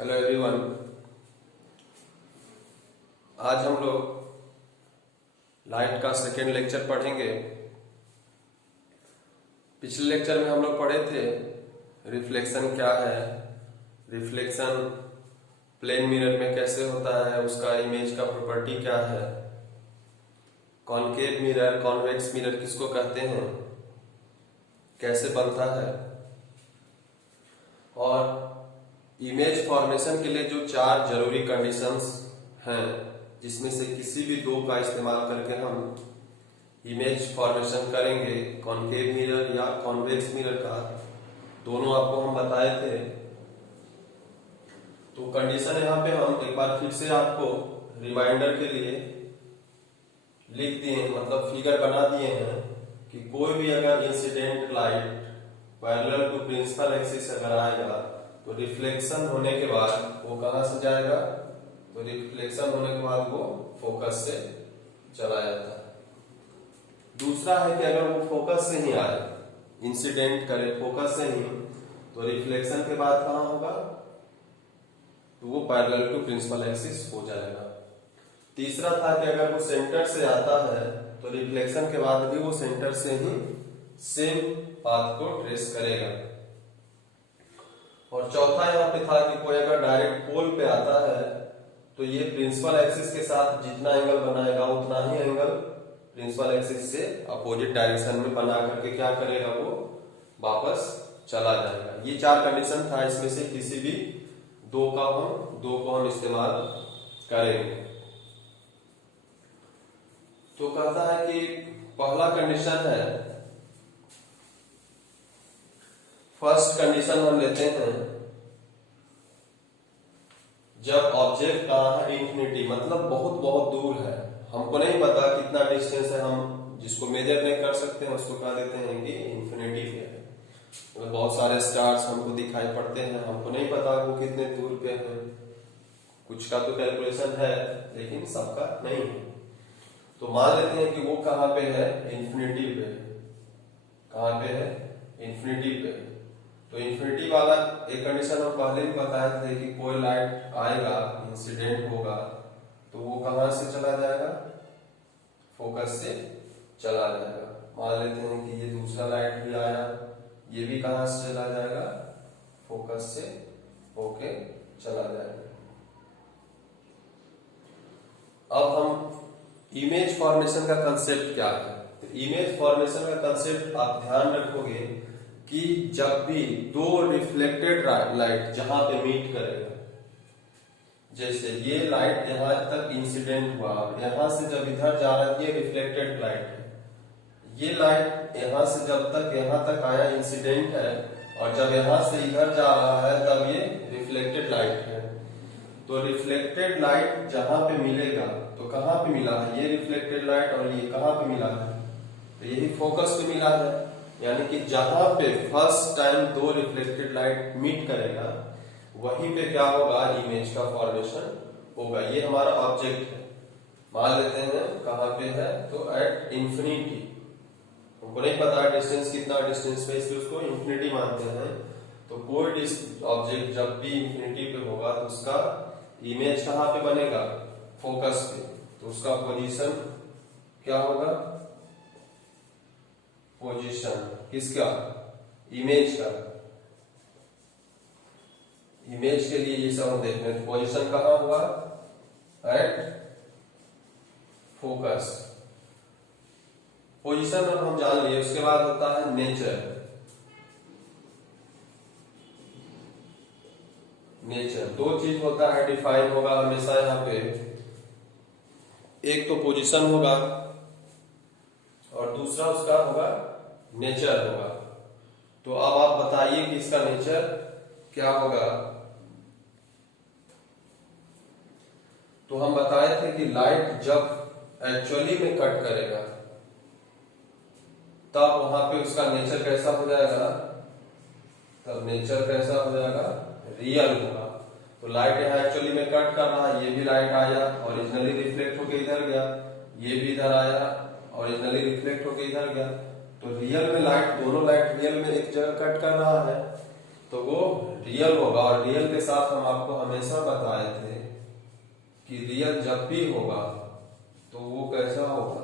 Hello everyone. आज हम लोग लाइट का सेकेंड लेक्चर पढ़ेंगे। पिछले लेक्चर में हम लोग पढ़े थे रिफ्लेक्शन क्या है, रिफ्लेक्शन प्लेन मिरर में कैसे होता है, उसका इमेज का प्रॉपर्टी क्या है, कॉनकेव मिरर कॉन्वेक्स मिरर किसको कहते हैं, कैसे बनता है, और इमेज फॉर्मेशन के लिए जो 4 जरूरी कंडीशंस हैं जिसमें से किसी भी 2 का इस्तेमाल करके हम इमेज फॉर्मेशन करेंगे, कॉनकेव मिरर या कॉन्वेक्स मिरर का, दोनों आपको हम बताए थे। तो कंडीशन यहाँ पे हम एक बार फिर से आपको रिमाइंडर के लिए लिख दिए, मतलब फिगर बना दिए हैं कि कोई भी अगर incident light parallel to principal axis अगर आएगा तो रिफ्लेक्शन होने के बाद वो कहां से जाएगा, तो रिफ्लेक्शन होने के बाद वो फोकस से चला जाता है। दूसरा है कि अगर वो फोकस से ही आए, इंसिडेंट करे फोकस से ही, तो रिफ्लेक्शन के बाद कहां होगा, तो वो पैरेलल टू प्रिंसिपल एक्सिस हो जाएगा। तीसरा था कि अगर वो सेंटर से आता है तो रिफ्लेक्शन के बाद भी वो सेंटर से ही सेम पाथ को ट्रेस करेगा। और चौथा यहाँ पे था कि कोई अगर डायरेक्ट पोल पे आता है तो ये प्रिंसिपल एक्सिस के साथ जितना एंगल बनाएगा उतना ही एंगल प्रिंसिपल एक्सिस से अपोजिट डायरेक्शन में बना करके क्या करेगा, वो वापस चला जाएगा। ये 4 कंडीशन था, इसमें से किसी भी 2 को हम इस्तेमाल करेंगे। तो कहता है कि पहला कंडीशन है, फर्स्ट कंडीशन हम लेते हैं, जब ऑब्जेक्ट कहाँ है, इंफिनिटी, मतलब बहुत बहुत दूर है, हमको नहीं पता कितना डिस्टेंस है, हम जिसको मेजर नहीं कर सकते हैं उसको कह देते हैं कि इंफिनिटी पे है। मतलब बहुत सारे स्टार्स हमको दिखाई पड़ते हैं, हमको नहीं पता वो कितने दूर पे हैं, कुछ का तो कैलकुलेशन है लेकिन सबका नहीं है। तो मान लेते हैं कि वो कहाँ पे है, इंफिनिटी पे। कहाँ पे है, इंफिनिटी पे। तो इंफिनिटी वाला एक कंडीशन हम पहले भी बताए थे कि कोई लाइट आएगा, इंसिडेंट होगा, तो वो कहां से चला जाएगा, फोकस से चला जाएगा। मान लेते हैं कि ये दूसरा लाइट भी आया, ये भी कहां से चला जाएगा, फोकस से होके चला जाएगा। अब हम इमेज फॉर्मेशन का कंसेप्ट क्या है, तो इमेज फॉर्मेशन का कंसेप्ट आप ध्यान रखोगे कि जब भी 2 रिफ्लेक्टेड लाइट जहां पे मीट करेगा, जैसे ये लाइट यहां तक इंसिडेंट हुआ, यहां से जब इधर जा रहा है ये रिफ्लेक्टेड लाइट है, ये लाइट यहां से जब तक यहां तक आया इंसिडेंट है, और जब यहां से इधर जा रहा है तब ये रिफ्लेक्टेड लाइट है। तो रिफ्लेक्टेड लाइट जहां पे मिलेगा, तो कहां पे मिला है, ये रिफ्लेक्टेड लाइट, और ये कहां पे मिला है, तो यही फोकस पे मिला है। यानी कि जहां पे first time 2 reflected light meet करेगा वहीं पे क्या होगा, इमेज का फॉर्मेशन होगा। ये हमारा ऑब्जेक्ट है, मान लेते हैं कहां पे है, तो एट इंफिनिटी, हमको नहीं पता डिस्टेंस कितना डिस्टेंस पे, इसलिए उसको इंफिनिटी मानते हैं। तो कोई ऑब्जेक्ट जब भी इंफिनिटी पे होगा तो उसका इमेज कहां पे बनेगा, फोकस पे। तो उसका पोजीशन क्या होगा, पोजीशन किसका, इमेज का। इमेज के लिए ये सब हम देख रहे हैं, पोजीशन कहां हुआ, एट फोकस। पोजीशन अब हम जान लिए, उसके बाद होता है नेचर। नेचर 2 चीज होता है, डिफाइन होगा हमेशा यहाँ पे, एक तो पोजीशन होगा और दूसरा उसका होगा नेचर होगा। तो अब आप बताइए कि इसका नेचर क्या होगा। तो हम बताए थे कि लाइट जब एक्चुअली में कट करेगा तब वहां पे उसका नेचर कैसा हो जाएगा, तब नेचर कैसा हो जाएगा, रियल होगा। तो लाइट यहाँ एक्चुअली में कट कर रहा है, ये भी लाइट आया ओरिजिनली रिफ्लेक्ट होके इधर गया, ये भी इधर आया ओरिजिनली रिफ्लेक्ट होके इधर गया। तो रियल में लाइट, दोनों लाइट रियल में एक जगह कट कर रहा है, तो वो रियल होगा। और रियल के साथ हम आपको हमेशा बताए थे कि रियल जब भी होगा तो वो कैसा होगा,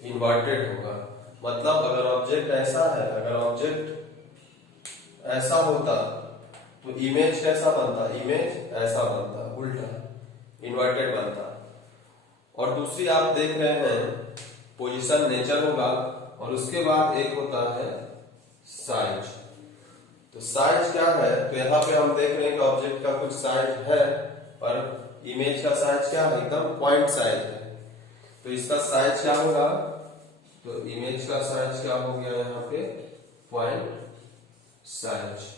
इन्वर्टेड होगा। मतलब अगर ऑब्जेक्ट ऐसा है, अगर ऑब्जेक्ट ऐसा होता तो इमेज कैसा बनता, इमेज ऐसा बनता, उल्टा इन्वर्टेड बनता। और दूसरी आप देख रहे हैं पोजीशन नेचर होगा, और उसके बाद एक होता है साइज। तो साइज क्या है, तो यहाँ पे हम देख रहे हैं कि ऑब्जेक्ट का कुछ साइज है, पर इमेज का साइज क्या है, एकदम पॉइंट साइज है। तो इसका साइज क्या होगा, तो इमेज का साइज क्या हो गया यहाँ पे, पॉइंट साइज।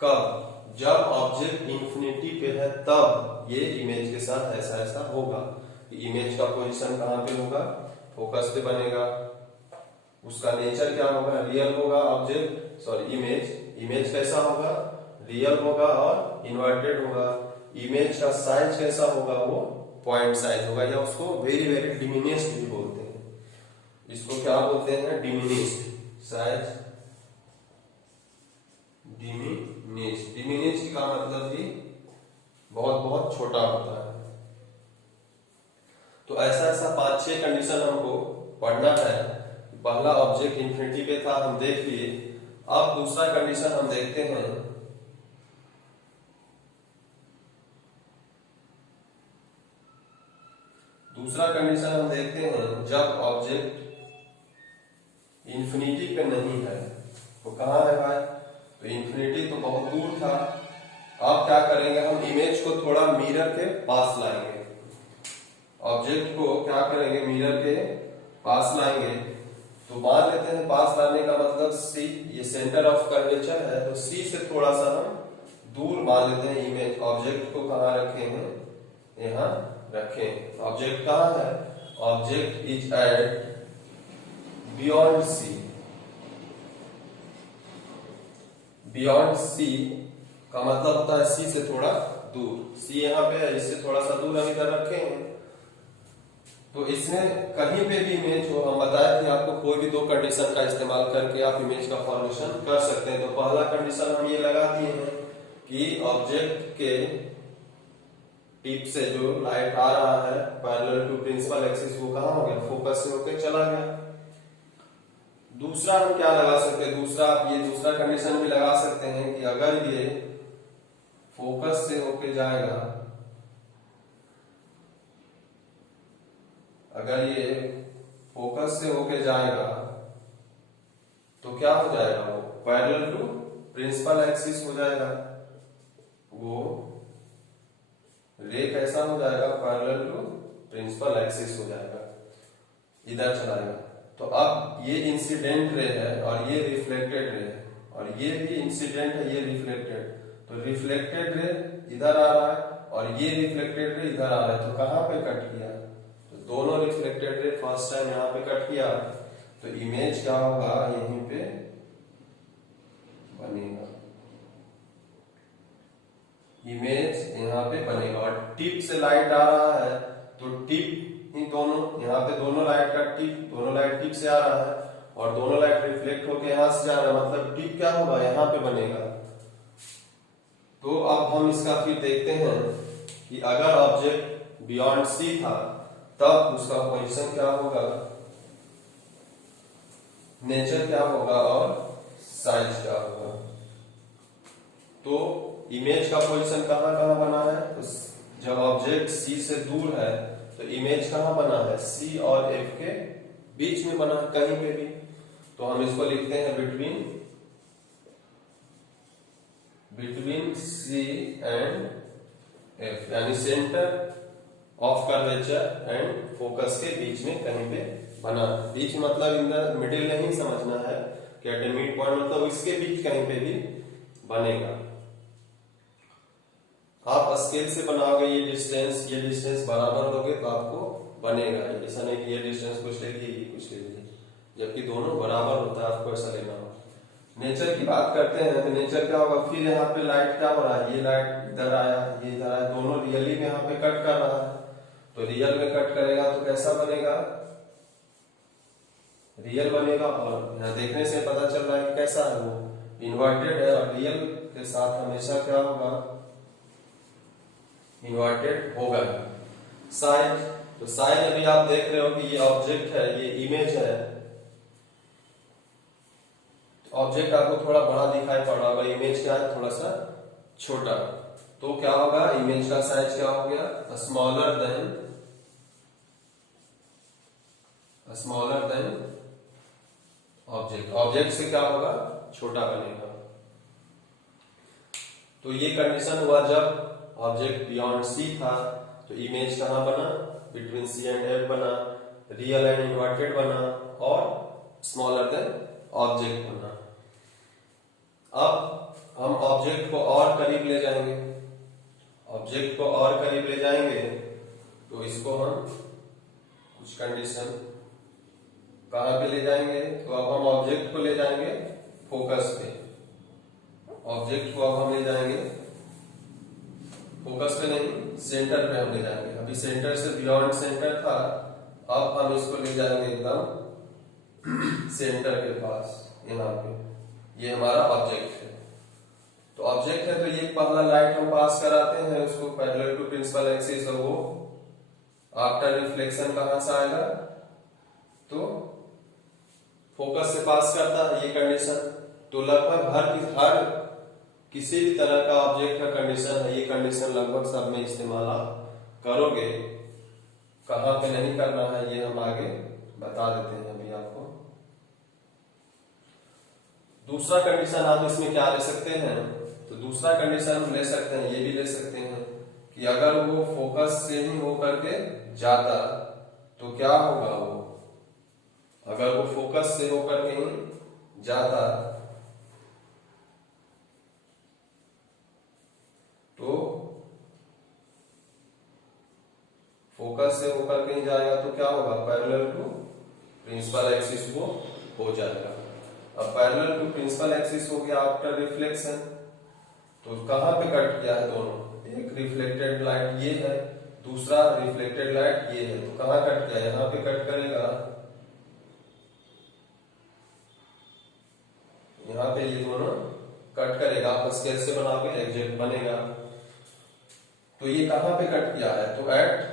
कब, जब ऑब्जेक्ट इंफिनिटी पे है तब ये इमेज के साथ ऐसा ऐसा होगा। इमेज का पोजीशन कहाँ पे होगा, फोकस पे बनेगा। उसका नेचर क्या होगा, रियल होगा ऑब्जेक्ट, सॉरी इमेज कैसा होगा, रियल होगा और इन्वर्टेड होगा। इमेज का साइज कैसा होगा, वो पॉइंट साइज होगा, या उसको वेरी वेरी डिमिनिश्ड भी बोलते हैं। इसको क्या बोलते हैं, डिमिनिश्ड साइज, डिमिनिश्ड का मतलब भी बहुत बहुत छोटा होता है। तो ऐसा ऐसा 5-6 कंडीशन हमको पढ़ना है। पहला ऑब्जेक्ट इंफिनिटी पे था, हम देख लिए। अब दूसरा कंडीशन हम देखते हैं। दूसरा कंडीशन हम देखते हैं जब ऑब्जेक्ट इंफिनिटी पे नहीं है। तो कहाँ है भाई, तो इंफिनिटी तो बहुत दूर था। अब क्या करेंगे, हम इमेज को थोड़ा मिरर के पास लाएंगे। ऑब्जेक्ट को क्या करेंगे, मिरर के पास लाएंगे। तो मान लेते हैं पास लाने का मतलब सी, ये सेंटर ऑफ कर्वेचर है, तो सी से थोड़ा सा हम दूर मान लेते हैं इमेज। ऑब्जेक्ट को कहाँ रखे हैं, यहाँ रखें। ऑब्जेक्ट कहाँ है, object is at beyond C. Beyond C का मतलब होता है सी से थोड़ा दूर। सी यहाँ पे है, इससे थोड़ा सा दूर हम इधर रखे हैं। तो इसमें कहीं पे भी इमेज हो, हम बताए थे आपको कोई भी 2 कंडीशन का इस्तेमाल करके आप इमेज का फॉर्मेशन कर सकते हैं। तो पहला कंडीशन हम ये लगा दिए हैं कि ऑब्जेक्ट के टिप से जो लाइट आ रहा है पैरेलल टू प्रिंसिपल एक्सिस, वो कहाँ हो गया, फोकस से होकर चला गया। दूसरा हम क्या लगा सकते हैं, दूसरा आप ये दूसरा कंडीशन भी लगा सकते हैं कि अगर ये फोकस से होके जाएगा, अगर ये फोकस से होके जाएगा तो क्या हो जाएगा, वो पैरेलल टू प्रिंसिपल एक्सिस हो जाएगा। वो रे कैसा हो जाएगा, पैरेलल टू प्रिंसिपल एक्सिस हो जाएगा, इधर चलाएगा। तो अब ये इंसिडेंट रे है और ये रिफ्लेक्टेड रे है, और ये भी इंसिडेंट है, ये रिफ्लेक्टेड। तो रिफ्लेक्टेड रे इधर आ रहा है और ये रिफ्लेक्टेड रे इधर आ रहा है। तो कहाँ पे कट किया, तो दोनों रिफ्लेक्टेड रे फर्स्ट टाइम यहाँ पे कट किया। तो इमेज क्या होगा, यहीं पे बनेगा, इमेज यहाँ पे बनेगा। और टिप से लाइट आ रहा है तो टिप ही दोनों, यहाँ पे दोनों लाइट का टिप, दोनों लाइट टिप से आ रहा है और दोनों लाइट रिफ्लेक्ट होकर यहाँ से जा रहा है, मतलब टिप क्या होगा, यहाँ पे बनेगा। तो अब हम इसका फिर देखते हैं कि अगर ऑब्जेक्ट बियॉन्ड सी था तब उसका पोजीशन क्या होगा, नेचर क्या होगा और साइज क्या होगा। तो इमेज का पोजीशन कहाँ कहाँ बना है, तो जब ऑब्जेक्ट सी से दूर है तो इमेज कहाँ बना है, सी और एफ के बीच में बना है, कहीं पे भी। तो हम इसको लिखते हैं बिटवीन सी एंड एफ, यानी centre of curvature and focus के बीच में कहीं पे बना। बीच मतलब इन द मिडिल नहीं समझना है, क्या मिड पॉइंट मतलब इसके बीच कहीं पे भी बनेगा। आप स्केल से बनाओगे ये डिस्टेंस बराबर होगे तो आपको बनेगा। ऐसा नहीं कि ये डिस्टेंस कुछ ले लीजिए कुछ ले लीजिए, जबकि दोनों बराबर होता है, आपको ऐसा लेना होगा। नेचर की बात करते हैं तो नेचर क्या होगा, फिर यहाँ पे लाइट क्या हो रहा है, ये लाइट इधर आया, ये इधर आया, दोनों रियली में यहाँ पे कट कर रहा है। तो रियल में कट करेगा तो कैसा बनेगा, रियल बनेगा। और यहाँ देखने से पता चल रहा है कि कैसा है, वो इन्वर्टेड है और रियल के साथ हमेशा क्या होगा, इन्वर्टेड होगा। साइज, तो साइज अभी आप देख रहे हो कि ये ऑब्जेक्ट है, ये इमेज है। ऑब्जेक्ट आपको थोड़ा बड़ा दिखाई पड़ रहा होगा, इमेज क्या है, थोड़ा सा छोटा। तो क्या होगा, इमेज का साइज क्या हो गया, स्मॉलर देन ऑब्जेक्ट। ऑब्जेक्ट से क्या होगा, छोटा बनेगा। तो ये कंडीशन हुआ जब ऑब्जेक्ट बियॉन्ड सी था, तो इमेज कहां बना, बिटवीन सी एंड एफ बना, रियल एंड इन्वर्टेड बना, और स्मॉलर देन ऑब्जेक्ट बना। अब हम ऑब्जेक्ट को और करीब ले जाएंगे, ऑब्जेक्ट को और करीब ले जाएंगे तो इसको हम कुछ कंडीशन कहां पे ले जाएंगे, तो अब हम ऑब्जेक्ट को ले जाएंगे फोकस पे। ऑब्जेक्ट को अब हम ले जाएंगे फोकस पे नहीं, सेंटर पे हम ले जाएंगे। अभी सेंटर से बियॉन्ड सेंटर था, अब हम इसको ले जाएंगे एकदम सेंटर के पास, यहाँ पे। ये हमारा ऑब्जेक्ट है। तो ऑब्जेक्ट है तो ये पहला लाइट हम पास कराते हैं उसको पैरेलल टू प्रिंसिपल एक्सिस, और वो आफ्टर रिफ्लेक्शन कहां से आएगा, तो फोकस से पास करता है, ये कंडीशन। तो लगभग हर किसी भी तरह का ऑब्जेक्ट का कंडीशन है, ये कंडीशन लगभग सब में इस्तेमाल आप करोगे। कहां पे नहीं करना है ये हम आगे बता देते हैं अभी आपको। दूसरा कंडीशन आप इसमें क्या ले सकते हैं, तो दूसरा कंडीशन हम ले सकते हैं, ये भी ले सकते हैं कि अगर वो फोकस से ही होकर के जाता तो क्या होगा, वो अगर वो फोकस से होकर के ही जाता तो फोकस से होकर के ही जाएगा तो क्या होगा, पैरेलल टू प्रिंसिपल एक्सिस वो हो जाएगा। अब पैरेलल टू प्रिंसिपल एक्सिस हो गया आफ्टर रिफ्लेक्शन, तो कहां पे कट किया है दोनों, एक रिफ्लेक्टेड लाइट ये है, दूसरा रिफ्लेक्टेड लाइट ये है, तो कहां कट किया, यहां पे कट करेगा, यहां पे ये दोनों कट करेगा। आप स्केल से बनाओगे एग्जैक्ट बनेगा। तो ये कहां पे कट किया है, तो एट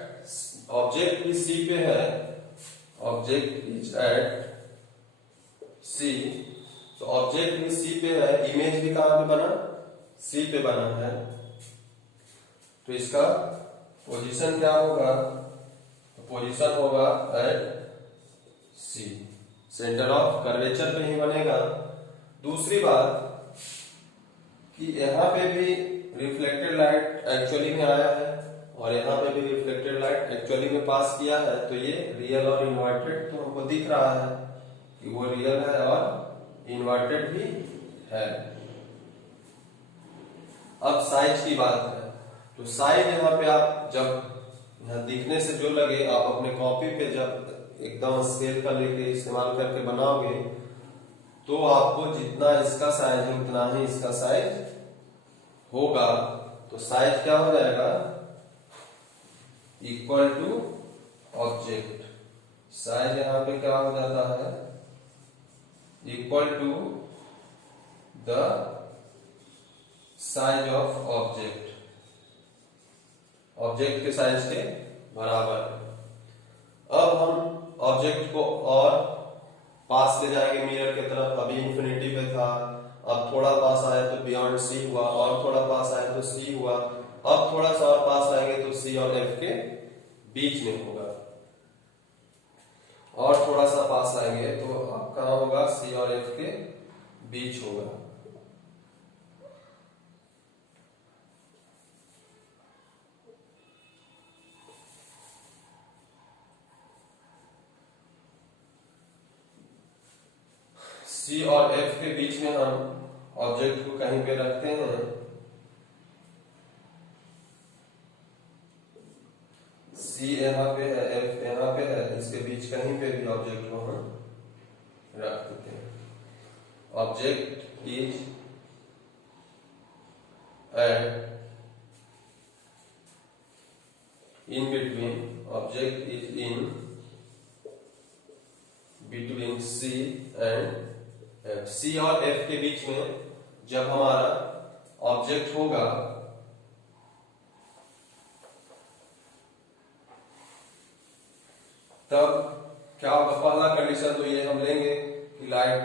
ऑब्जेक्ट भी सी पे है, ऑब्जेक्ट इज एट सी, तो ऑब्जेक्ट भी सी पे है, इमेज भी कहां पे बना, सी पे बना है। तो इसका पोजीशन क्या होगा, तो पोजीशन होगा at C, centre of curvature पे ही बनेगा। दूसरी बात कि यहाँ पे भी रिफ्लेक्टेड लाइट एक्चुअली में आया है और यहाँ पे भी रिफ्लेक्टेड लाइट एक्चुअली में पास किया है, तो ये रियल और इन्वर्टेड तो हमको दिख रहा है कि वो रियल है और इन्वर्टेड भी है। अब साइज की बात है, तो साइज यहाँ पे आप जब यहाँ दिखने से जो लगे, आप अपने कॉपी पे जब एकदम स्केल का लेके इस्तेमाल करके बनाओगे तो आपको जितना इसका साइज है उतना ही इसका साइज होगा। तो साइज क्या हो जाएगा, इक्वल टू ऑब्जेक्ट। साइज यहां पे क्या हो जाता है, equal to the size of object, object के साइज के बराबर है। अब हम ऑब्जेक्ट को और पास ले जाएंगे मिरर की तरफ। अभी इंफिनिटी पे था, अब थोड़ा पास आया तो बियॉन्ड सी हुआ, और थोड़ा पास आया तो सी हुआ, अब थोड़ा सा और पास आएंगे तो सी और एफ के बीच में होगा, और थोड़ा सा पास आएंगे तो अब कहां होगा, सी और एफ के बीच होगा। सी और एफ के बीच में हम ऑब्जेक्ट को कहीं पे रखते हैं, सी यहाँ पे है, एफ यहाँ पे है, इसके बीच कहीं पे भी ऑब्जेक्ट को हम रख देते हैं। Object is at in between, object is in between C and F. C और एफ के बीच में जब हमारा ऑब्जेक्ट होगा तब क्या होगा, पहला कंडीशन तो ये हम लेंगे कि लाइट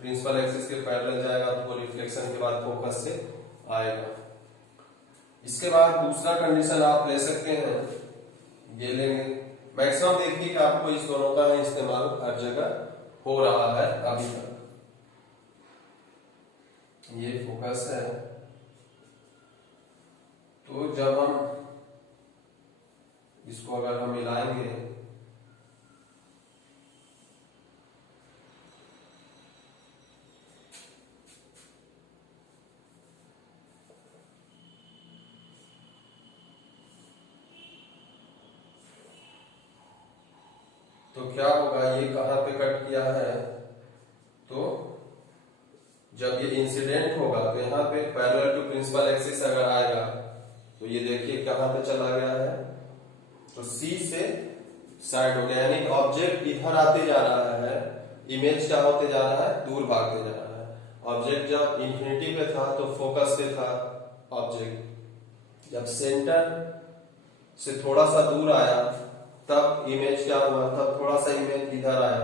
प्रिंसिपल एक्सिस के पैरेलल जाएगा तो रिफ्लेक्शन के बाद फोकस से आएगा। इसके बाद दूसरा कंडीशन आप ले सकते हैं, ये लेंगे। मैक्सिमम देखिए कि आपको इस दोनों का इस्तेमाल हर जगह हो रहा है अभी तक। ये फोकस है, तो जब हम इसको अगर हम मिलाएंगे तो क्या होगा, ये कहां पे कट किया है, तो जब ये इंसिडेंट होगा तो यहाँ पे पैरेलल टू प्रिंसिपल एक्सिस अगर आएगा तो ये देखिए कहां पे चला गया है, तो सी से साइड हो गया, यानी ऑब्जेक्ट इधर आते जा रहा है, इमेज क्या होते जा रहा है, दूर भागते जा रहा है। ऑब्जेक्ट जब इंफिनिटी पे था तो फोकस पे था ऑब्जेक्ट, जब सेंटर से थोड़ा सा दूर आया तब इमेज क्या हुआ, तब थोड़ा सा इमेज इधर आया,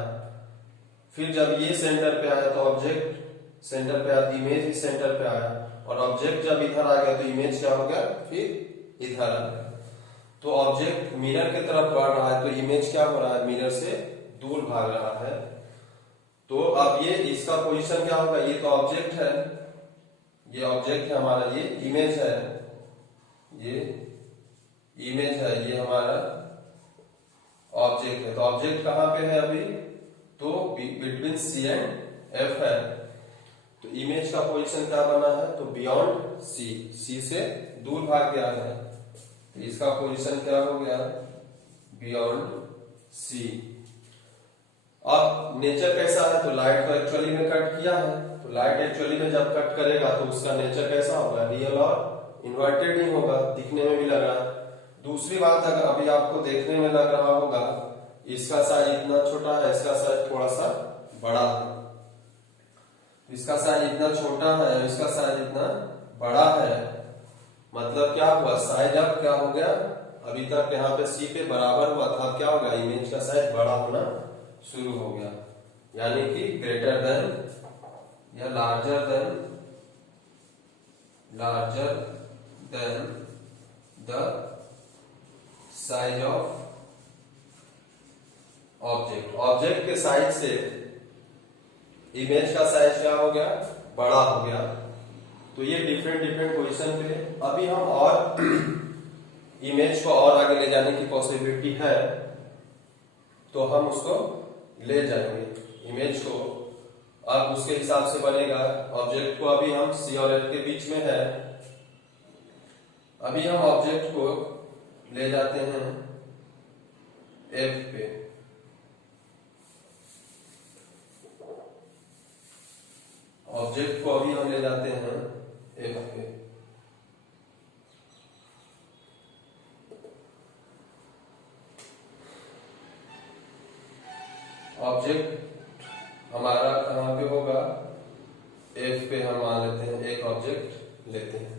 फिर जब ये सेंटर पे आया तो ऑब्जेक्ट सेंटर पे आया, इमेज भी सेंटर पे आया, और ऑब्जेक्ट जब इधर आ गया तो इमेज क्या हो गया, फिर इधर आ गया। तो ऑब्जेक्ट मिरर की तरफ बढ़ रहा है तो इमेज क्या हो रहा है, मिरर से दूर भाग रहा है। तो अब ये इसका पोजीशन क्या होगा, ये तो ऑब्जेक्ट है, ये ऑब्जेक्ट है हमारा, ये इमेज है, ये इमेज है, ये हमारा ऑब्जेक्ट है। तो ऑब्जेक्ट कहां पे है अभी, तो बिटवीन सी एंड एफ है, तो इमेज का पोजीशन क्या बना है, तो बियॉन्ड सी, सी से दूर भाग गया है, तो इसका पोजीशन क्या हो गया, बियॉन्ड सी। अब नेचर कैसा है, तो लाइट तो एक्चुअली में कट किया है, तो लाइट एक्चुअली में जब कट करेगा तो उसका नेचर कैसा होगा, रियल और इन्वर्टेड ही होगा, दिखने में भी लग रहा है। दूसरी बात, अगर अभी आपको देखने में लग रहा होगा इसका साइज इतना छोटा है, इसका साइज थोड़ा सा बड़ा है, इसका साइज इतना छोटा है, इसका साइज इतना बड़ा है, मतलब क्या हुआ, साइज अब क्या हो गया, अभी तक यहाँ पे सी पे बराबर हुआ था, अब क्या होगा, इमेज का साइज बड़ा होना शुरू हो गया, यानी कि ग्रेटर देन या larger than the size of object. Object के साइज से इमेज का साइज क्या हो गया, बड़ा हो गया। तो ये डिफरेंट पोजीशन पे, अभी हम और इमेज को और आगे ले जाने की पॉसिबिलिटी है, तो हम उसको ले जाएंगे इमेज को। अब उसके हिसाब से बनेगा, ऑब्जेक्ट को अभी हम सी और एफ के बीच में है, अभी हम ऑब्जेक्ट को ले जाते हैं एफ पे, ऑब्जेक्ट को अभी हम ले जाते हैं एफ पे। ऑब्जेक्ट हमारा कहां पे होगा, एफ पे हम मान लेते हैं, एक ऑब्जेक्ट लेते हैं।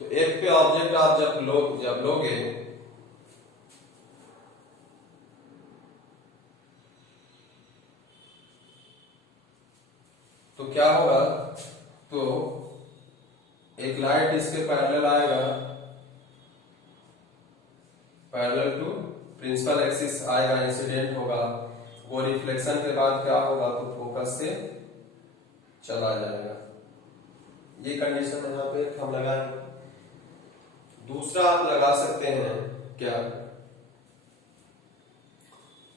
तो एफ पे ऑब्जेक्ट आप जब लोगे तो क्या होगा, तो एक लाइट इसके पैरेलल आएगा, पैरेलल टू प्रिंसिपल एक्सिस आएगा, इंसिडेंट होगा, वो रिफ्लेक्शन के बाद क्या होगा, तो फोकस से चला जाएगा। ये कंडीशन यहाँ पे हम लगाएंगे। दूसरा आप लगा सकते हैं क्या,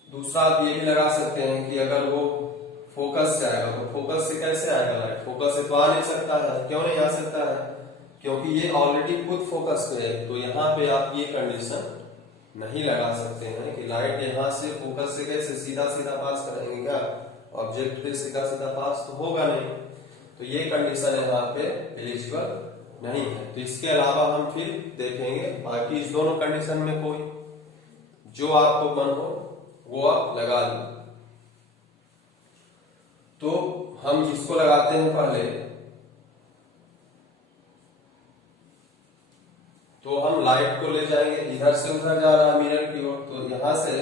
दूसरा आप ये भी लगा सकते हैं कि अगर वो फोकस से आएगा तो फोकस से कैसे आएगा लाइट, फोकस से तो आ नहीं सकता है, क्यों नहीं आ सकता है, क्योंकि ये ऑलरेडी खुद फोकस पे है। तो यहाँ पे आप ये कंडीशन नहीं लगा सकते हैं कि लाइट यहाँ से फोकस से कैसे सीधा पास करेंगे, क्या ऑब्जेक्ट पे सीधा पास तो होगा नहीं, तो ये कंडीशन यहाँ पे एलिजिबल नहीं है। तो इसके अलावा हम फिर देखेंगे, बाकी इस दोनों कंडीशन में कोई जो आपको मन हो वो आप लगा लीजिए। तो हम इसको लगाते हैं पहले, तो हम लाइट को ले जाएंगे, इधर से उधर जा रहा है मिरर की ओर, तो यहां से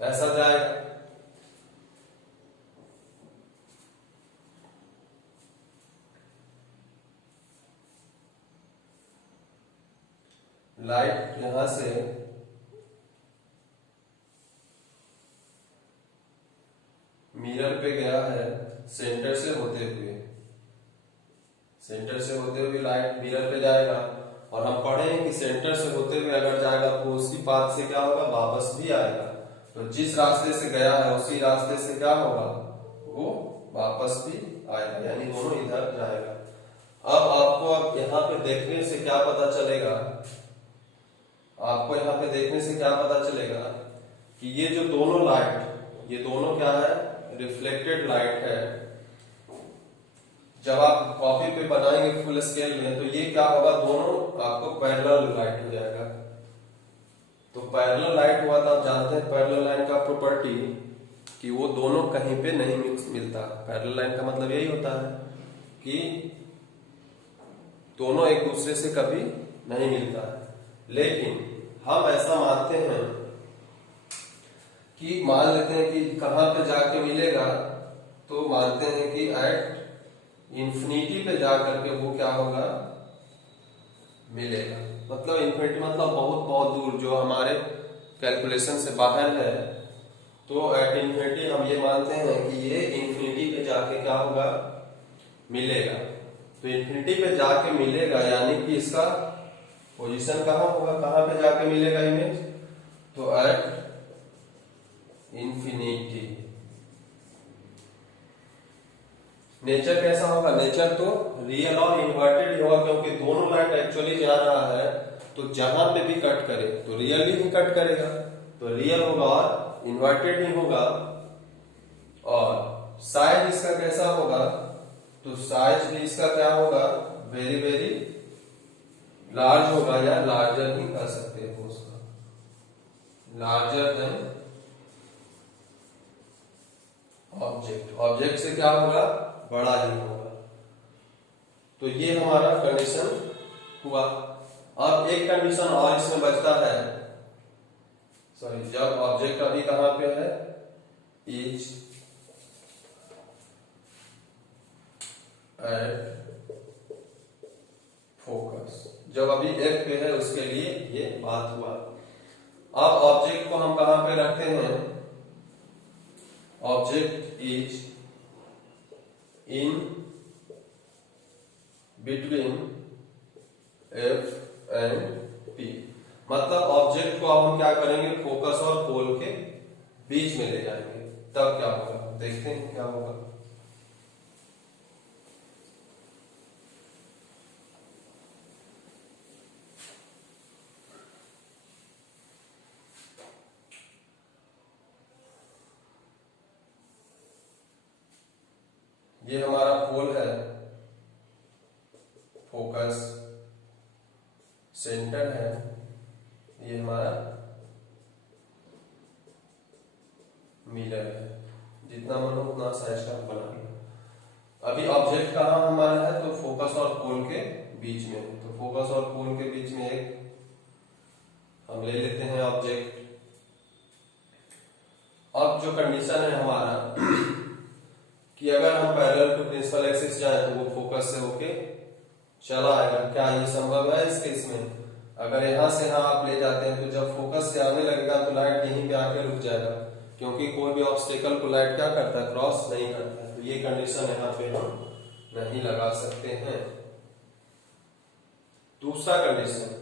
ऐसा जाएगा। लाइट यहां से मिरर पे गया है सेंटर से होते हुए, सेंटर से होते हुए लाइट मिरर पे जाएगा, और हम पढ़े हैं कि सेंटर से होते हुए अगर जाएगा तो उसी पाथ से क्या होगा, वापस भी आएगा। तो जिस रास्ते से गया है उसी रास्ते से क्या होगा, वो वापस भी आएगा, यानी दोनों इधर जाएगा। अब आपको अब यहाँ पे देखने से क्या पता चलेगा, आपको यहाँ पे देखने से क्या पता चलेगा कि ये जो दोनों लाइट, ये दोनों क्या है, रिफ्लेक्टेड लाइट है। जब आप कॉपी पे बनाएंगे फुल स्केल में तो ये क्या होगा, दोनों आपको पैरेलल लाइट हो जाएगा। तो पैरेलल लाइट हुआ तो आप जानते हैं पैरेलल लाइन का प्रॉपर्टी कि वो दोनों कहीं पे नहीं मिलता। पैरेलल लाइन का मतलब यही होता है कि दोनों एक दूसरे से कभी नहीं मिलता है। लेकिन हम ऐसा मानते हैं कि मान लेते हैं कि कहां पे जाके मिलेगा, तो मानते हैं कि एट इंफिनिटी पे जाकर के वो क्या होगा, मिलेगा। मतलब इंफिनिटी मतलब बहुत बहुत दूर, जो हमारे कैलकुलेशन से बाहर है। तो एट इंफिनिटी हम ये मानते हैं कि ये इंफिनिटी पे जाके क्या होगा, मिलेगा। तो इंफिनिटी पे जाके मिलेगा यानी कि इसका पोजीशन कहाँ होगा, कहाँ पे जाके मिलेगा इमेज, तो एट इंफिनिटी। नेचर कैसा होगा, नेचर तो रियल और इन्वर्टेड ही होगा, क्योंकि दोनों लाइट एक्चुअली जा रहा है तो जहां पे भी कट करे तो रियली ही कट करेगा, तो रियल होगा और इन्वर्टेड ही होगा। और साइज इसका कैसा होगा, तो साइज भी इसका क्या होगा, वेरी वेरी लार्ज होगा, या लार्जर ही कर सकते हो उसका, लार्जर देन ऑब्जेक्ट। ऑब्जेक्ट से क्या होगा, बड़ा ही होगा। तो ये हमारा कंडीशन हुआ। अब एक कंडीशन और इसमें बचता है, सॉरी, जब ऑब्जेक्ट अभी कहां पे है, इज एट फोकस, जब अभी एफ पे है उसके लिए ये बात हुआ। अब ऑब्जेक्ट को हम कहां पे रखते हैं, object is in between F and P. मतलब ऑब्जेक्ट को अब हम क्या करेंगे, फोकस और पोल के बीच में ले जाएंगे, तब क्या होगा, देखते हैं क्या होगा। ये हमारा पोल है, फोकस सेंटर है, ये हमारा मिरर है। जितना मनो उतना साइज का बना लिया। अभी ऑब्जेक्ट कहाँ हमारा है, तो फोकस और पोल के बीच में। तो फोकस और पोल के बीच में एक हम ले लेते हैं ऑब्जेक्ट। अब जो कंडीशन है हमारा कि अगर हम पैरेलल टू प्रिंसिपल एक्सिस जाए तो वो फोकस से होके चला आएगा। क्या ये संभव है इस केस में? अगर यहां से यहां आप ले जाते हैं तो जब फोकस से आने लगेगा तो लाइट यहीं पे आके रुक जाएगा, क्योंकि कोई भी ऑब्स्टेकल को लाइट क्या करता है, क्रॉस नहीं करता है। तो ये कंडीशन यहाँ पे हम नहीं लगा सकते हैं। दूसरा कंडीशन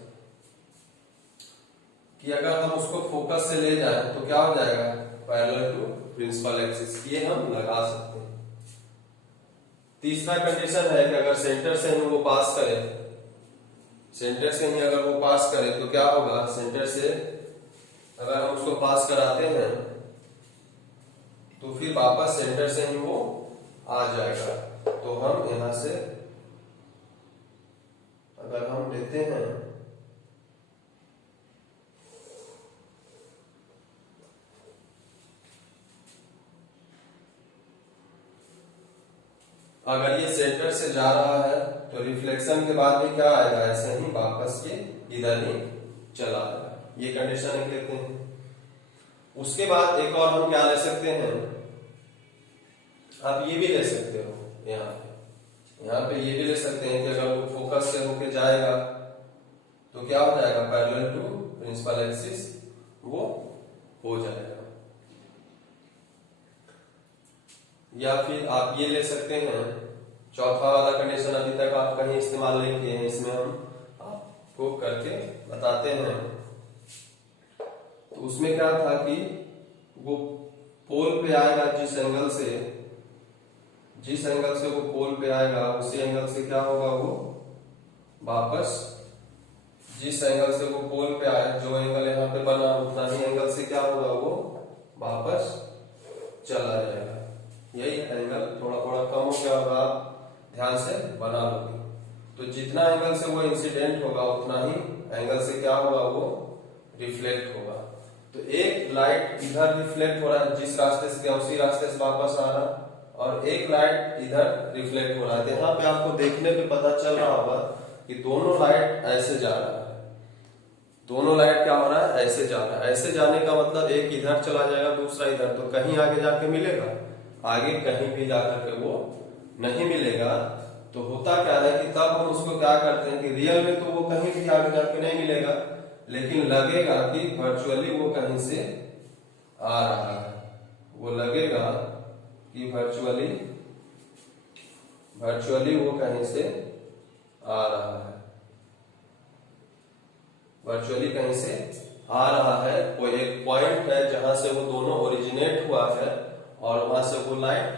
कि अगर हम उसको फोकस से ले जाए तो क्या हो जाएगा, पैरेलल टू प्रिंसिपल एक्सिस, ये हम लगा सकते हैं। तीसरा कंडीशन है कि अगर सेंटर से ही वो पास करे, सेंटर से ही अगर वो पास करे तो क्या होगा, सेंटर से अगर हम उसको पास कराते हैं तो फिर वापस सेंटर से ही वो आ जाएगा। तो हम यहां से अगर हम लेते हैं अगर ये सेंटर से जा रहा है तो रिफ्लेक्शन के बाद भी क्या आएगा, ऐसे ही वापस ये इधर ही चला आएगा। ये कंडीशन लिख लेते हैं। उसके बाद एक और हम क्या ले सकते हैं, आप ये भी ले सकते हो, यहाँ पे ये भी ले सकते हैं कि अगर वो फोकस से होके जाएगा तो क्या हो जाएगा, पैरेलल टू प्रिंसिपल एक्सिस वो हो जाएगा। या फिर आप ये ले सकते हैं, चौथा वाला कंडीशन अभी तक आप कहीं इस्तेमाल नहीं किए हैं, इसमें हम आपको करके बताते हैं। तो उसमें क्या था कि वो पोल पे आएगा, जिस एंगल से वो पोल पे आएगा उसी एंगल से क्या होगा, वो वापस जिस एंगल से वो पोल पे आया, जो एंगल यहाँ पे बना उतना ही एंगल से क्या होगा, वो वापस चला जाएगा। यही एंगल थोड़ा थोड़ा कम हो गया होगा, आप ध्यान से बना लोगे। तो जितना एंगल से वो इंसिडेंट होगा उतना ही एंगल से क्या होगा, वो रिफ्लेक्ट होगा। तो एक लाइट इधर रिफ्लेक्ट हो रहा है, जिस रास्ते से गया उसी रास्ते से वापस आ रहा है, और एक लाइट इधर रिफ्लेक्ट हो रहा है। यहाँ पे आपको देखने पे पता चल रहा होगा कि दोनों लाइट ऐसे जा रहा है, दोनों लाइट क्या हो रहा है, ऐसे जा रहा है। ऐसे जाने का मतलब एक इधर चला जाएगा, दूसरा इधर, तो कहीं आगे जाके मिलेगा, आगे कहीं भी जाकर के वो नहीं मिलेगा। तो होता क्या है कि तब हम उसको क्या करते हैं कि रियल में तो वो कहीं भी आगे जाके नहीं मिलेगा, लेकिन लगेगा कि वर्चुअली वो कहीं से आ रहा है, वो लगेगा कि वर्चुअली वो कहीं से आ रहा है, वर्चुअली कहीं से आ रहा है। कोई एक पॉइंट है जहां से वो दोनों ओरिजिनेट हुआ है और वहां से वो लाइट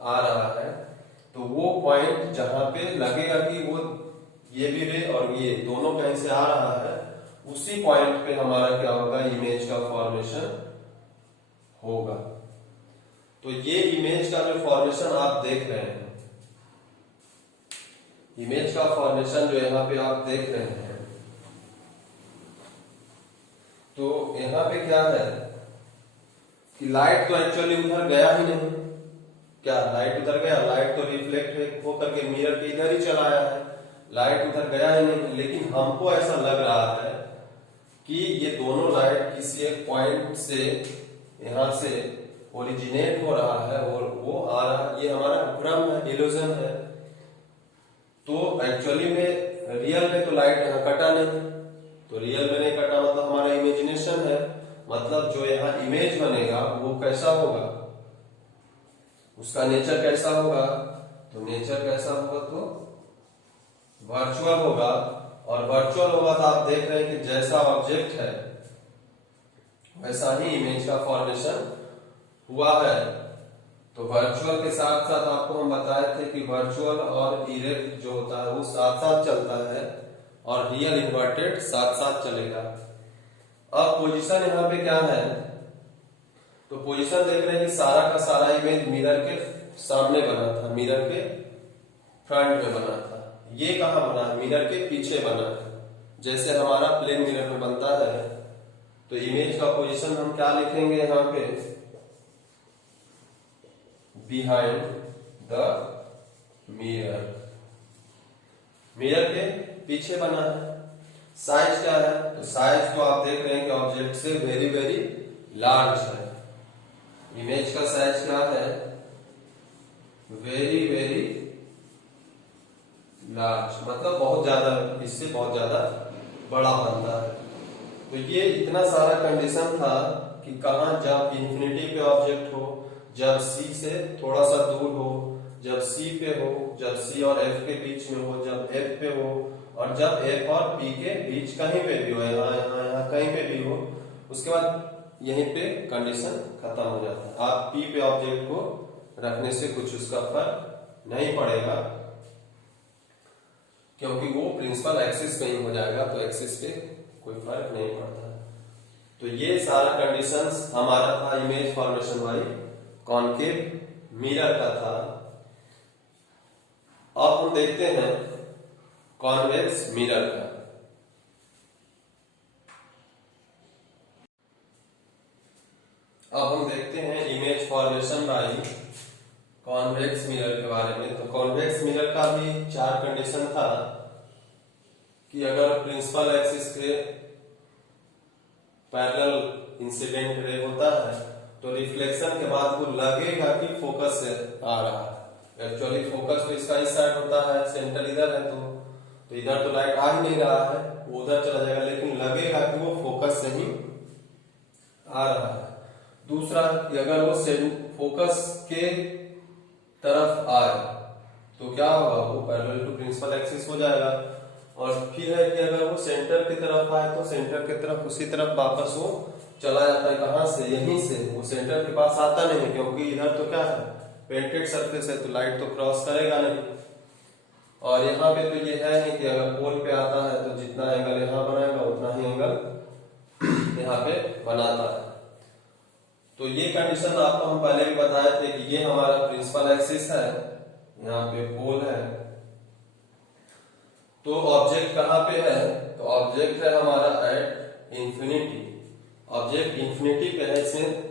आ रहा है। तो वो पॉइंट जहां पे लगेगा कि वो ये भी रे और ये दोनों कहीं से आ रहा है, उसी पॉइंट पे हमारा क्या होगा, इमेज का फॉर्मेशन होगा। तो ये इमेज का जो फॉर्मेशन आप देख रहे हैं, इमेज का फॉर्मेशन जो यहाँ पे आप देख रहे हैं, तो यहाँ पे क्या है कि लाइट तो एक्चुअली उधर गया ही नहीं। क्या लाइट उधर गया? लाइट तो रिफ्लेक्ट होकर के मिरर के इधर ही चला आया है, लाइट उधर गया ही नहीं। लेकिन हमको ऐसा लग रहा है कि ये दोनों लाइट किसी एक पॉइंट से यहाँ से ओरिजिनेट हो रहा है और वो आ रहा है। ये हमारा भ्रम है, इल्यूजन है। तो एक्चुअली में रियल में तो लाइट यहाँ कटा नहीं, तो रियल में नहीं कटा मतलब हमारा इमेजिनेशन है। मतलब जो यहाँ इमेज बनेगा वो कैसा होगा, उसका नेचर कैसा होगा, तो नेचर कैसा होगा, तो वर्चुअल होगा। और वर्चुअल होगा तो आप देख रहे हैं कि जैसा ऑब्जेक्ट है वैसा ही इमेज का फॉर्मेशन हुआ है। तो वर्चुअल के साथ साथ आपको हम बताए थे कि वर्चुअल और इरेक्ट जो होता है वो साथ साथ चलता है और रियल इन्वर्टेड साथ साथ चलेगा। अब पोजीशन यहाँ पे क्या है, तो पोजीशन देख रहे हैं कि सारा का सारा इमेज मिरर के सामने बना था, मिरर के फ्रंट में बना था। ये कहाँ बना है? मिरर के पीछे बना है, जैसे हमारा प्लेन मिरर में बनता है। तो इमेज का पोजीशन हम क्या लिखेंगे यहाँ पे, बिहाइंड द मिरर, मिरर के पीछे बना है। साइज क्या है, तो साइज तो आप देख रहे हैं कि ऑब्जेक्ट से वेरी वेरी लार्ज है। इमेज का साइज क्या है, वेरी वेरी लार्ज, मतलब बहुत ज्यादा, इससे बहुत ज्यादा बड़ा बनता है। तो ये इतना सारा कंडीशन था कि कहां, जब इंफिनिटी पे ऑब्जेक्ट हो, जब सी से थोड़ा सा दूर हो, जब सी पे हो, जब सी और एफ के बीच में हो, जब एफ पे हो, और जब एफ और पी के बीच कहीं पे भी हो, यहाँ यहाँ यहाँ कहीं पे भी हो, उसके बाद यहीं पे कंडीशन खत्म हो जाता है। आप पी पे ऑब्जेक्ट को रखने से कुछ उसका फर्क नहीं पड़ेगा, क्योंकि वो प्रिंसिपल एक्सिस पे ही हो जाएगा, तो एक्सिस पे कोई फर्क नहीं पड़ता। तो ये सारा कंडीशंस हमारा था इमेज फॉर्मेशन वाली कॉनकेव मिरर का था। अब हम देखते हैं कॉन्वेक्स मिरर का। अब हम देखते हैं image formation by convex mirror के बारे में। तो कॉन्वेक्स मिरर का भी 4 कंडीशन था कि अगर प्रिंसिपल एक्सिस के पैरेलल इंसिडेंट रे होता है तो रिफ्लेक्शन के बाद वो लगेगा कि फोकस से आ रहा है। एक्चुअली फोकस तो इसका इस साइड होता है, सेंटर इधर है, तो इधर तो लाइट आ ही नहीं रहा है, वो उधर चला जाएगा, लेकिन लगेगा कि वो फोकस से ही आ रहा है। दूसरा कि अगर वो फोकस के तरफ आए तो क्या होगा, वो पैरेलल टू प्रिंसिपल एक्सिस हो जाएगा। और फिर है कि अगर वो सेंटर की तरफ आए तो सेंटर की तरफ उसी तरफ वापस वो चला जाता है। कहां से, यहीं से, वो सेंटर के पास आता नहीं, क्योंकि इधर तो क्या है, पेंटेड सरफेस है, तो लाइट तो क्रॉस करेगा नहीं। और यहाँ पे तो ये है नहीं कि अगर पोल पे आता है तो जितना एंगल यहाँ बनाएगा उतना ही एंगल यहाँ पे बनाता है। तो ये कंडीशन आपको हम पहले भी बताए थे कि ये हमारा प्रिंसिपल एक्सिस है, यहाँ पे पोल है। तो ऑब्जेक्ट कहाँ पे है, तो ऑब्जेक्ट है हमारा एट इंफिनिटी। ऑब्जेक्ट इंफिनिटी पे है, इसमें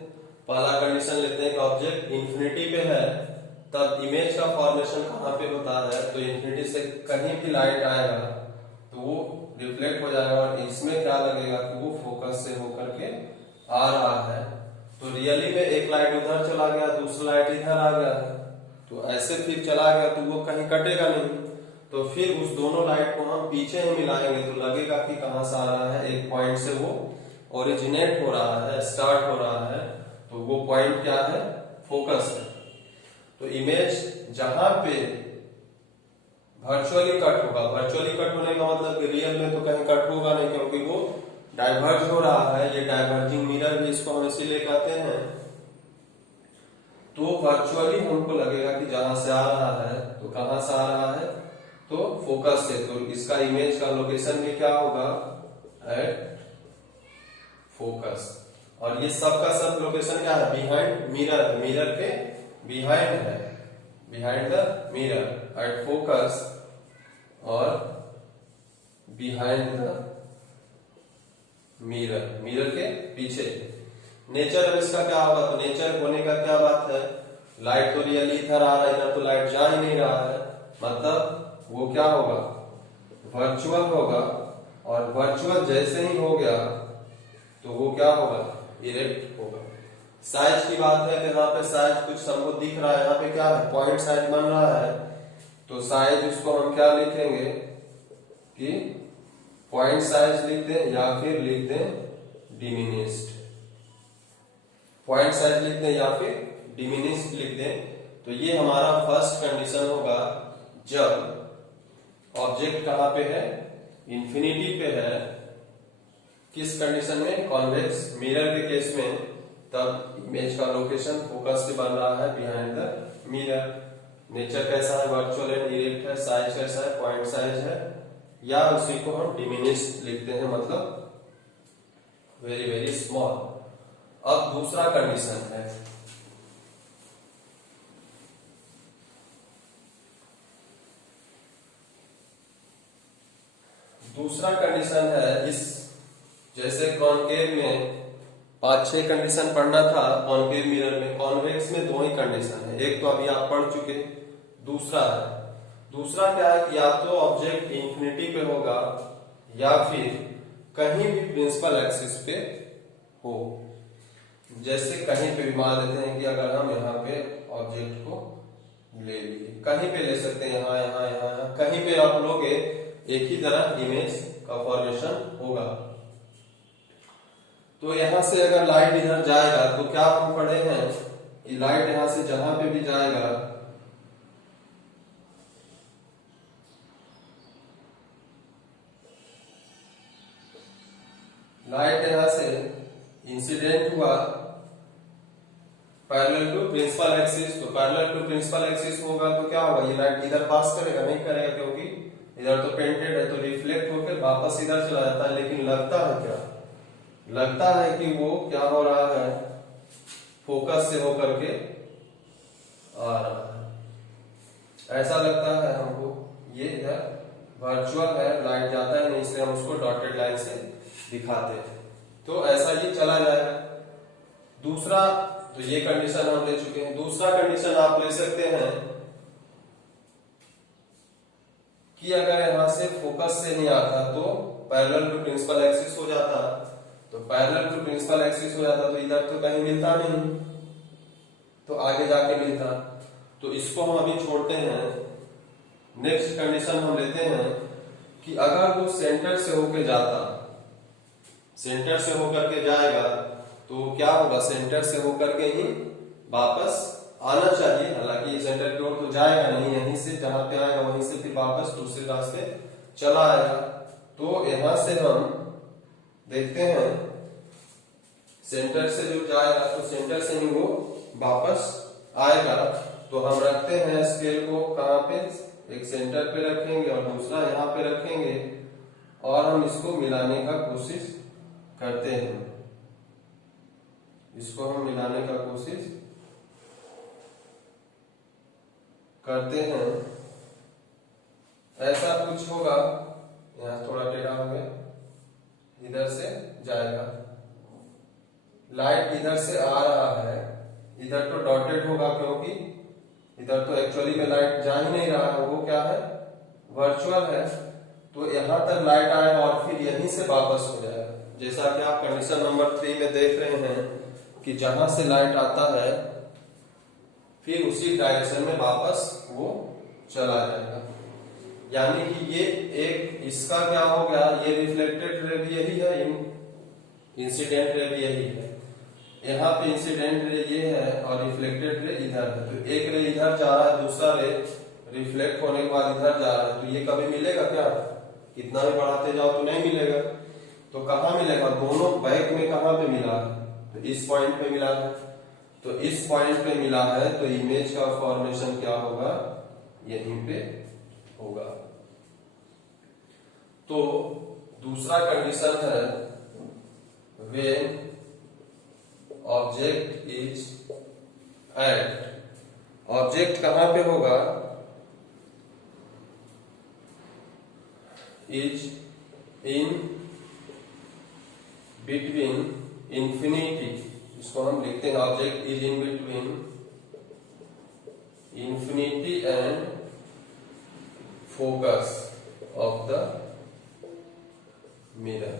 पहला कंडीशन लेते हैं कि ऑब्जेक्ट इंफिनिटी पे है, तब इमेज का फॉर्मेशन कहाँ पे होता है, तो इंफिनिटी से कहीं भी लाइट आएगा तो वो रिफ्लेक्ट हो जाएगा और इसमें क्या लगेगा कि वो फोकस से होकर के आ रहा है। तो रियली में एक लाइट उधर चला गया, दूसरा लाइट इधर आ गया है, तो ऐसे फिर चला गया तो वो कहीं कटेगा नहीं। तो फिर उस दोनों लाइट को हम पीछे ही मिलाएंगे तो लगेगा कि कहां से आ रहा है, एक पॉइंट से वो ओरिजिनेट हो रहा है, स्टार्ट हो रहा है, तो वो पॉइंट क्या है, फोकस है। तो इमेज जहां पे वर्चुअली कट होगा, वर्चुअली कट होने का मतलब रियल में तो कहीं कट होगा नहीं, क्योंकि वो डाइवर्ज हो रहा है, ये डाइवर्जिंग मिरर भी इसको हम इसीलिए कहते हैं। तो वर्चुअली हमको लगेगा कि जहां से आ रहा है, तो कहां से आ रहा है, तो फोकस से। तो इसका इमेज का लोकेशन भी क्या होगा, एट फोकस। और ये सब का सब लोकेशन क्या है, बिहाइंड मिरर, मिरर के बिहाइंड है, behind the mirror at focus और बिहाइंड द मिरर, मिरर के पीछे। नेचर अब इसका क्या होगा, तो नेचर होने का क्या बात है, लाइट तो रियली इधर आ रहा है, इधर तो लाइट जा ही नहीं रहा है, मतलब वो क्या होगा, वर्चुअल होगा। और वर्चुअल जैसे ही हो गया तो वो क्या होगा, इरेक्ट होगा। साइज की बात है कि यहाँ पे साइज कुछ हमको दिख रहा है, यहाँ पे क्या है, पॉइंट साइज बन रहा है, तो साइज उसको हम क्या लिखेंगे कि पॉइंट साइज लिख दें या फिर लिख दें डिमिनिश्ड। पॉइंट साइज लिख दें या फिर डिमिनिश्ड लिख दें। तो ये हमारा फर्स्ट कंडीशन होगा, जब ऑब्जेक्ट कहां पे है, इंफिनिटी पे है, किस कंडीशन में, कॉन्वेक्स मिरर के केस में, तब इमेज का लोकेशन फोकस से बन रहा है बिहाइंड द मिरर। नेचर कैसा है, वर्चुअल एंड इरेक्ट है, साइज कैसा है, पॉइंट साइज है, या उसी को हम डिमिनिश्ड लिखते हैं, मतलब वेरी वेरी स्मॉल। अब दूसरा कंडीशन है, दूसरा कंडीशन है इस, जैसे कॉनकेव में 5-6 कंडीशन पढ़ना था, कॉनकेव मिरर में, कॉन्वेक्स में 2 ही कंडीशन है, एक तो अभी आप पढ़ चुके, दूसरा है, दूसरा क्या है कि या तो ऑब्जेक्ट इंफिनिटी पे होगा या फिर कहीं भी प्रिंसिपल एक्सिस पे हो। जैसे कहीं पे भी मान लेते हैं कि अगर हम यहाँ पे ऑब्जेक्ट को ले लिए, कहीं पे ले सकते हैं, यहाँ कहीं पे आप लोगे, एक ही तरह इमेज का फॉर्मेशन होगा। तो यहां से अगर लाइट इधर जाएगा तो क्या हम पढ़े हैं, लाइट यहां से जहां पे भी जाएगा, लाइट यहां से इंसिडेंट हुआ पैरेलल टू प्रिंसिपल एक्सिस, तो पैरेलल टू प्रिंसिपल एक्सिस होगा तो क्या होगा, ये लाइट इधर पास करेगा, नहीं करेगा, क्योंकि इधर तो पेंटेड है, तो रिफ्लेक्ट होकर वापस इधर चला जाता है। लेकिन लगता है क्या, लगता है कि वो क्या हो रहा है, फोकस से होकर के आ रहा है, ऐसा लगता है हमको। ये इधर वर्चुअल है, लाइट जाता है नहीं, इसलिए हम उसको डॉटेड लाइन से दिखाते हैं, तो ऐसा ही चला जाएगा। दूसरा तो ये कंडीशन हम ले चुके हैं। दूसरा कंडीशन आप ले सकते हैं कि अगर यहां से फोकस से नहीं आता तो पैरेलल टू प्रिंसिपल एक्सिस हो जाता, तो पैरेलल टू प्रिंसिपल एक्सिस हो जाता तो इधर तो कहीं मिलता नहीं, तो आगे जाके मिलता। तो इसको हम अभी छोड़ते हैं। नेक्स्ट कंडीशन हम लेते हैं कि अगर वो सेंटर से होकर जाता, सेंटर से होकर के जाएगा तो क्या होगा, सेंटर से होकर के ही वापस आना चाहिए। हालांकि ये सेंटर की ओर तो जाएगा नहीं, यहीं से जहां पे आएगा वहीं से फिर वापस दूसरे रास्ते चला आएगा। तो यहां से हम देखते हैं सेंटर से जो जाएगा तो सेंटर से ही वो वापस आएगा। तो हम रखते हैं स्केल को कहां पे, एक सेंटर पे रखेंगे और दूसरा यहाँ पे रखेंगे और हम इसको मिलाने का कोशिश करते हैं। इसको हम मिलाने का कोशिश करते हैं। ऐसा कुछ होगा, यहाँ थोड़ा टेढ़ा हो गया, इधर से जाएगा, लाइट इधर से आ रहा है, इधर तो डॉटेड होगा क्योंकि इधर तो एक्चुअली में लाइट जा ही नहीं रहा है, वो क्या है, वर्चुअल है। तो यहां तक लाइट आएगा और फिर यहीं से वापस हो जाएगा। जैसा कि आप कंडीशन नंबर 3 में देख रहे हैं कि जहां से लाइट आता है फिर उसी डायरेक्शन में वापस वो चला जाएगा। यानी कि ये एक इसका क्या हो गया, ये रिफ्लेक्टेड रे भी यही है, इंसिडेंट रे भी यही है। यहाँ पे इंसिडेंट रे ये है और रिफ्लेक्टेड रे इधर है। तो एक रे इधर जा रहा है, दूसरा रे रिफ्लेक्ट होने के बाद इधर जा रहा है। तो ये कभी मिलेगा क्या, कितना भी बढ़ाते जाओ तो नहीं मिलेगा। तो कहाँ मिलेगा, दोनों बैक में कहाँ पे मिला है, तो इस पॉइंट पे मिला है। तो इस पॉइंट पे मिला है तो इमेज का फॉर्मेशन क्या होगा, यहीं पे होगा। तो दूसरा कंडीशन है when object is at, object कहां पे होगा, इज इन बिटवीन इंफिनिटी, इसको हम लिखते हैं object is in between infinity and focus of the mirror.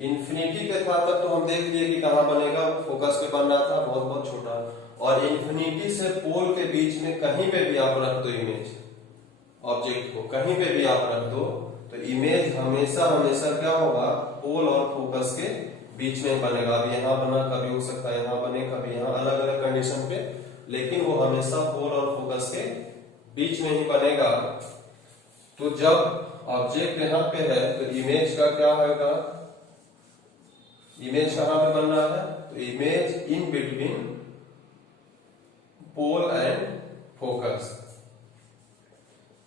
Infinity पे था तब तो हम देख लिए कि कहां बनेगा, फोकस पे बन रहा था, बहुत बहुत छोटा। और इंफिनिटी से पोल के बीच में कहीं पे भी आप रख दो इमेज, ऑब्जेक्ट को कहीं पे भी आप रख दो तो इमेज हमेशा हमेशा क्या होगा, पोल और फोकस के बीच में बनेगा। अभी यहाँ बना, कभी हो सकता है यहाँ बने, कभी यहाँ, अलग अलग कंडीशन पे, लेकिन वो हमेशा पोल और फोकस के बीच में ही बनेगा। तो जब ऑब्जेक्ट यहाँ पे है तो इमेज का क्या होगा, इमेज कहां पे बन रहा है, तो image in between pole and focus.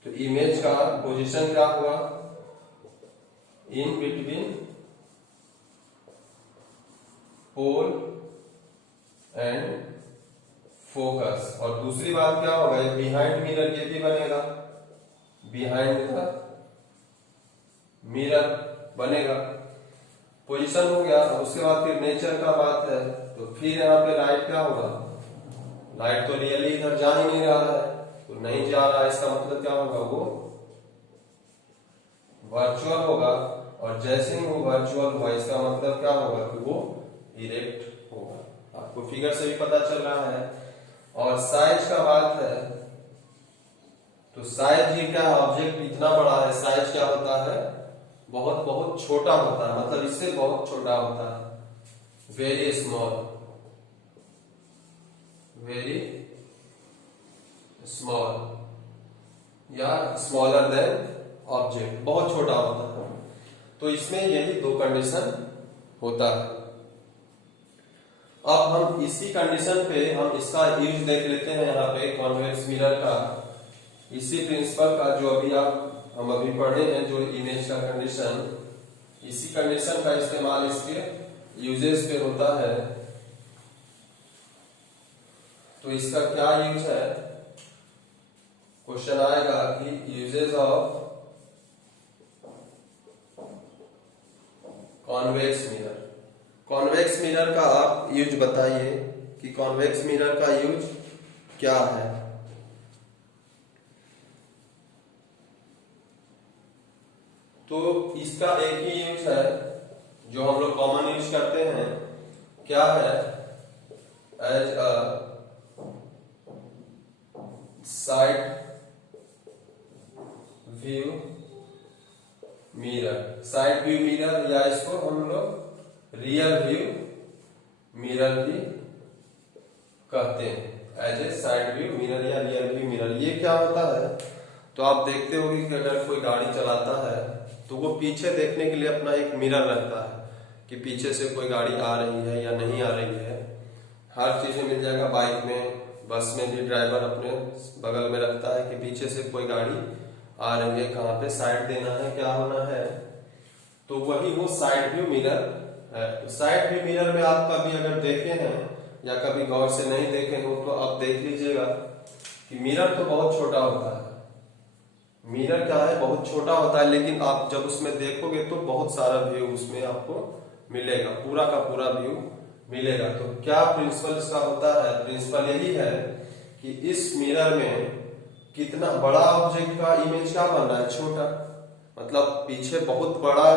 तो इमेज का पोजीशन क्या हुआ, in between pole and focus. और दूसरी बात क्या होगा, बिहाइंड मिरर ये भी बनेगा, बिहाइंड द मिरर बनेगा। पोजीशन हो गया। उसके बाद फिर नेचर का बात है, तो फिर यहाँ पे लाइट क्या होगा, लाइट तो रियली इधर जा ही नहीं रहा है, तो नहीं जा रहा है, इसका मतलब क्या होगा, वो वर्चुअल होगा। और जैसे ही वो वर्चुअल हुआ इसका मतलब क्या होगा कि वो इरेक्ट होगा। आपको फिगर से भी पता चल रहा है। और साइज का बात है, तो साइज ये क्या है, ऑब्जेक्ट इतना बड़ा है, साइज क्या होता है, बहुत बहुत छोटा होता है, मतलब इससे बहुत छोटा होता है, वेरी स्मॉल, वेरी स्मॉल या स्मॉलर देन ऑब्जेक्ट, बहुत छोटा होता है। तो इसमें यही दो कंडीशन होता है। अब हम इसी कंडीशन पे हम इसका यूज देख लेते हैं, यहाँ पे कॉन्वेक्स मिरर का, इसी प्रिंसिपल का जो अभी हम अभी पढ़े हैं, जो इमेज का कंडीशन, इसी कंडीशन का इस्तेमाल इसके यूजेस पे होता है। तो इसका क्या यूज है, क्वेश्चन आएगा कि uses of convex mirror. Convex mirror का आप यूज बताइए कि कॉन्वेक्स मिरर का यूज क्या है। तो इसका एक ही यूज है जो हम लोग कॉमन यूज करते हैं, क्या है, as a side view mirror. Side view mirror या इसको हम लोग रियर व्यू मिरर भी कहते हैं, as a side view mirror या रियर व्यू मिरर। ये क्या होता है, तो आप देखते होंगे कि अगर कोई गाड़ी चलाता है तो वो पीछे देखने के लिए अपना एक मिरर रहता है कि पीछे से कोई गाड़ी आ रही है या नहीं आ रही है। हर चीज में मिल जाएगा, बाइक में, बस में भी ड्राइवर अपने बगल में रखता है कि पीछे से कोई गाड़ी आ रही है, कहाँ पे साइड देना है, क्या होना है। तो वही वो साइड व्यू मिरर है। तो साइड व्यू मिरर में आप कभी अगर देखे हैं या कभी गौर से नहीं देखे हो तो आप देख लीजिएगा कि मिरर तो बहुत छोटा होता है। मिरर क्या है, बहुत छोटा होता है, लेकिन आप जब उसमें देखोगे तो बहुत सारा व्यू उसमें आपको मिलेगा, पूरा का पूरा व्यू मिलेगा। तो क्या प्रिंसिपल इसका होता है, प्रिंसिपल यही है कि इस मिरर में कितना बड़ा ऑब्जेक्ट का इमेज क्या बन रहा है, छोटा। मतलब पीछे बहुत बड़ा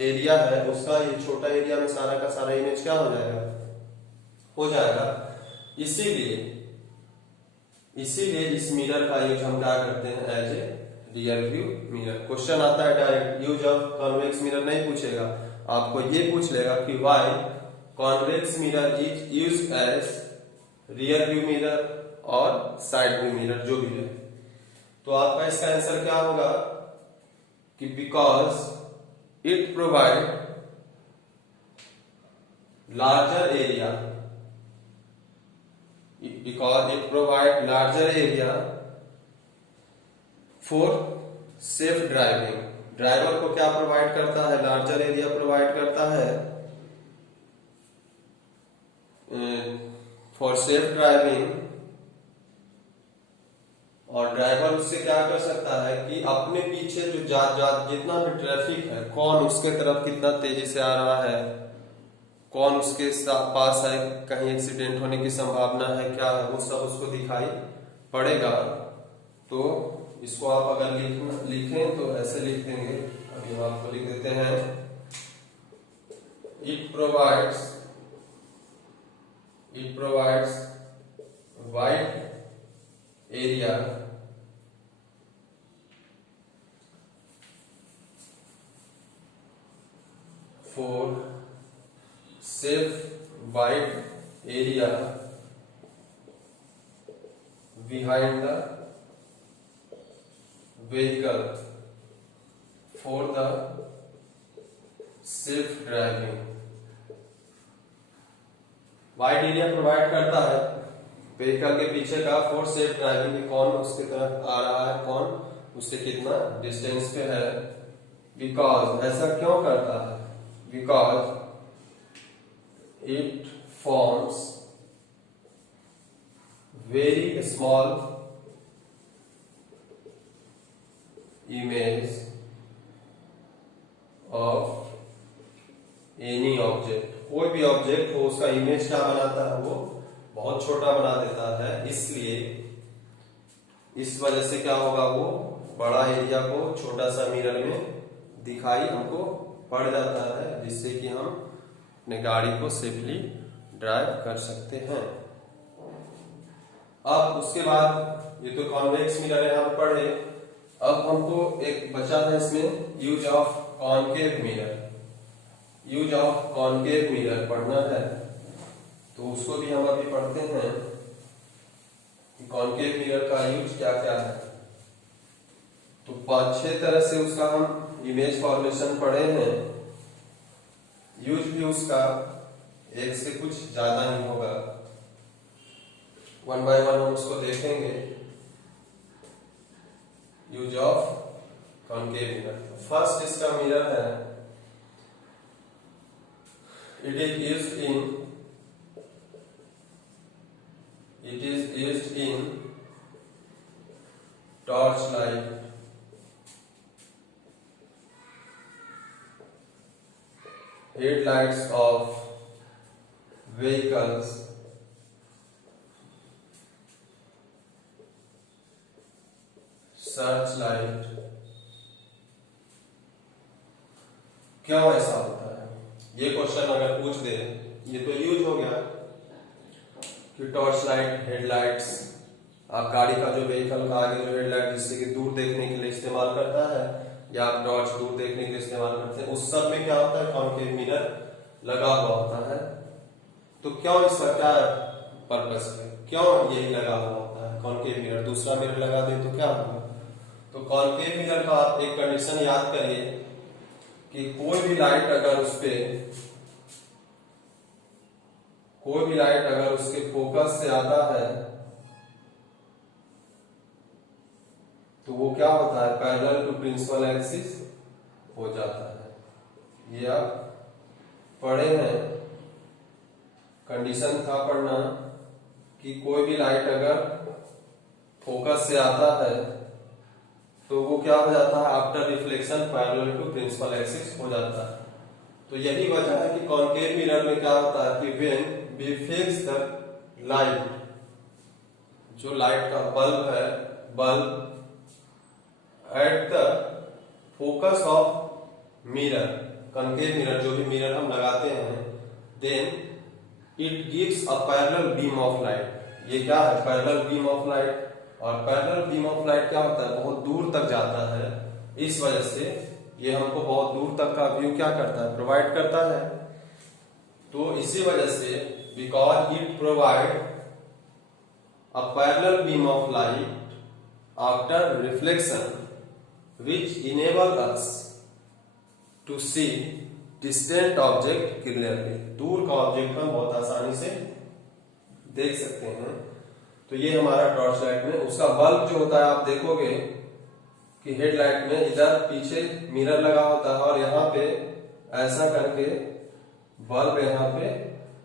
एरिया है उसका, ये छोटा एरिया में सारा का सारा इमेज क्या हो जाएगा, हो जाएगा। इसीलिए इस मिरर का यूज हम क्या करते हैं, as a rear view mirror. Question आता है direct, use of convex mirror नहीं पूछेगा, आपको ये पूछ लेगा कि why convex mirror is used as rear view mirror और साइड व्यू मिरर, जो भी है। तो आपका इसका आंसर क्या होगा कि because it provide larger area, because it provide larger area for safe driving। Driver को क्या प्रोवाइड करता है, लार्जर एरिया प्रोवाइड करता है फॉर सेफ ड्राइविंग। और ड्राइवर उससे क्या कर सकता है कि अपने पीछे जो जितना भी ट्रैफिक है, कौन उसके तरफ कितना तेजी से आ रहा है, कौन उसके पास है, कहीं एक्सीडेंट होने की संभावना है क्या है, वो सब उसको दिखाई पड़ेगा। तो इसको आप अगर लिखें तो ऐसे लिख देंगे, अभी हम आपको लिख देते हैं, it provides wide area for safe wide area behind the vehicle for the safe driving। Wide area provide करता है व्हीकल के पीछे का फॉर सेफ ड्राइविंग, कौन उसके तरफ आ रहा है, कौन उससे कितना डिस्टेंस पे है। बिकॉज ऐसा क्यों करता है, because it forms very small image of any object। कोई भी ऑब्जेक्ट हो उसका इमेज क्या बनाता है, वो बहुत छोटा बना देता है। इसलिए इस वजह से क्या होगा, वो बड़ा एरिया को छोटा सा मिरर में दिखाई हमको पड़ जाता है, जिससे कि हम अपने गाड़ी को सेफली ड्राइव कर सकते हैं। अब उसके बाद ये तो कॉन्वेक्स मिरर है हम पढ़े, अब हमको एक बचा है इसमें use of concave mirror. Use of concave mirror पढ़ना है, तो उसको भी हम अभी पढ़ते हैं कि कॉनकेव मिरर का यूज क्या क्या है। तो 5-6 तरह से उसका हम इमेज फॉर्मेशन पढ़े हैं। यूज भी उसका एक से कुछ ज्यादा ही होगा, वन बाय वन हम उसको देखेंगे। Use of concave mirror, first इसका मिरर है, it is used in torch light, headlights of vehicles search light. क्यों ऐसा होता है? ये क्वेश्चन अगर पूछ दे, ये तो यूज हो गया कि टॉर्च लाइट, हेडलाइट्स, आप गाड़ी का जो व्हीकल का आगे जो हेडलाइट जिससे कि दूर देखने के लिए इस्तेमाल करता है, या आप टॉर्च दूर देखने के लिए इस्तेमाल करते हैं, उस सब में क्या होता है, कॉन्केव मिरर लगा हुआ होता है। तो क्यों इसका क्या पर्पस है, क्यों यही लगा हुआ होता है कॉन्केव मिरर? दूसरा मिरर लगा दे तो क्या होगा? तो कॉन्केव मिरर का आप एक कंडीशन याद करिए कि कोई भी लाइट अगर उसके फोकस से आता है तो वो क्या होता है, पैरेलल टू प्रिंसिपल एक्सिस हो जाता है। ये आप पढ़े हैं, कंडीशन था पढ़ना कि कोई भी लाइट अगर फोकस से आता है तो वो क्या हो जाता है, after reflection parallel to principal axis हो जाता है। तो यही वजह है कि कॉन्केव मिरर में क्या होता है कि when we fix the light, जो लाइट का bulb at the focus of mirror, concave mirror जो भी मिरर हम लगाते हैं, then it gives a parallel beam of light. ये क्या है, पैरेलल बीम ऑफ लाइट। और पैरेलल बीम ऑफ लाइट क्या होता है, बहुत दूर तक जाता है। इस वजह से ये हमको बहुत दूर तक का व्यू क्या करता है, प्रोवाइड करता है। तो इसी वजह से because it provide a parallel beam of light after reflection which enable us to see distant object clearly। दूर का ऑब्जेक्ट हम बहुत आसानी से देख सकते हैं। तो ये हमारा टॉर्च लाइट में उसका बल्ब जो होता है, आप देखोगे कि हेडलाइट में इधर पीछे मिरर लगा होता है और यहाँ पे ऐसा करके बल्ब यहाँ पे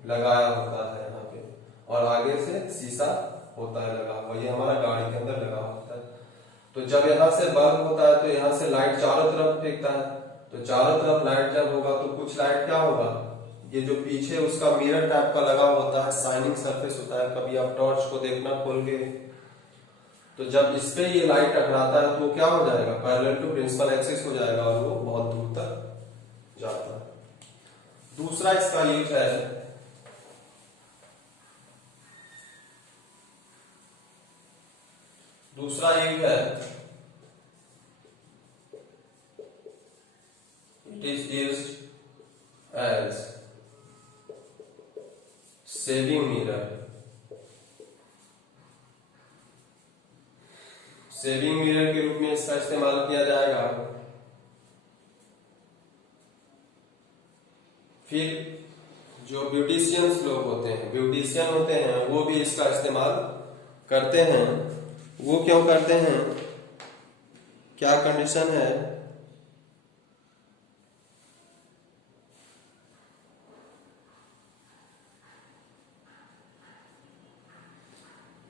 लगाया होता है यहाँ पे, और आगे से शीशा होता है लगा हुआ। ये हमारा गाड़ी के अंदर लगा होता है। तो जब यहाँ से बल्ब होता है तो यहाँ से लाइट चारों तरफ फेंकता है। तो चारों तरफ लाइट जब होगा तो कुछ लाइट क्या होगा, ये जो पीछे उसका मिरर टाइप का लगा होता है, शाइनिंग सरफेस होता है। कभी आप टॉर्च को देखना खोल के, तो जब इस पे ये लाइट टकराता है तो क्या हो जाएगा, पैरेलल टू प्रिंसिपल एक्सिस हो जाएगा और वो बहुत दूर तक जाता है। दूसरा इसका यूज है, it is used as saving mirror. Shaving mirror के रूप में इसका इस्तेमाल किया जाएगा। फिर जो ब्यूटिशियंस लोग होते हैं, ब्यूटिशियन होते हैं, वो भी इसका इस्तेमाल करते हैं। वो क्यों करते हैं, क्या कंडीशन है,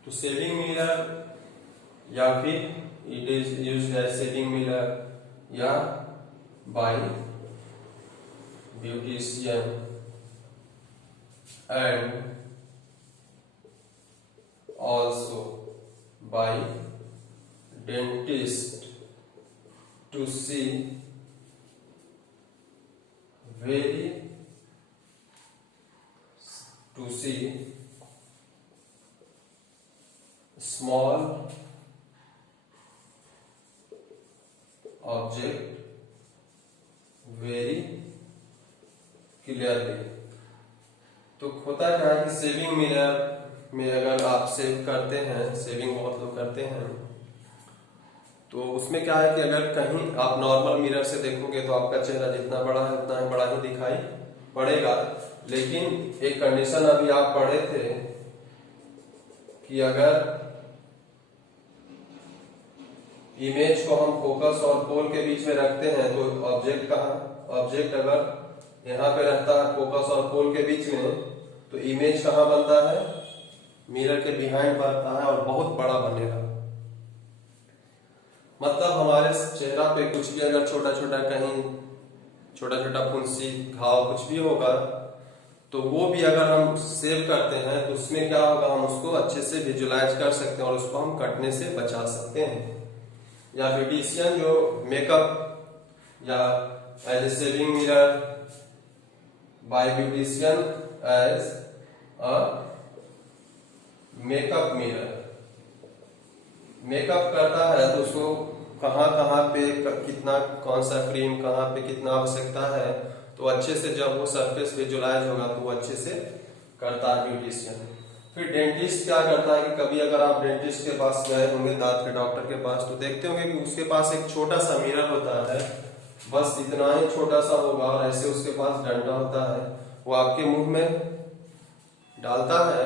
तो सेविंग मिरर या फिर it is used as saving mirror या by beautician and also by dentist to see small object very clearly। तो होता क्या है कि सेविंग मिरर में अगर आप सेव करते हैं, सेविंग बहुत लोग करते हैं, तो उसमें क्या है कि अगर कहीं आप नॉर्मल मिरर से देखोगे तो आपका चेहरा जितना बड़ा है उतना ही बड़ा ही दिखाई पड़ेगा। लेकिन एक कंडीशन अभी आप पढ़े थे कि अगर इमेज को हम फोकस और पोल के बीच में रखते हैं तो ऑब्जेक्ट अगर यहाँ पे रहता है फोकस और पोल के बीच में, तो इमेज कहाँ बनता है, मिरर के बिहाइंड बनता है और बहुत बड़ा बनेगा। मतलब हमारे चेहरा पे कुछ भी अगर छोटा छोटा कहीं छोटा छोटा फुंसी घाव कुछ भी होगा तो वो भी अगर हम सेव करते हैं तो उसमें क्या होगा, हम उसको अच्छे से विजुलाइज कर सकते हैं और उसको हम कटने से बचा सकते हैं। या ब्यूटिशियन जो मेकअप या as a shaving mirror by beautician as a makeup mirror. Makeup करता है तो उसको कहाँ कहाँ पे कितना, कौन सा क्रीम कहाँ पे कितना आवश्यकता है, तो अच्छे से जब वो सरफेस विजुअलाइज होगा तो वो अच्छे से करता है ब्यूटिशियन। फिर डेंटिस्ट क्या करता है कि कभी अगर आप डेंटिस्ट के पास गए होंगे, दांत के डॉक्टर के पास, तो देखते होंगे कि उसके पास एक छोटा सा मिरर होता है, बस इतना ही छोटा सा होगा और ऐसे उसके पास डंडा होता है, वो आपके मुंह में डालता है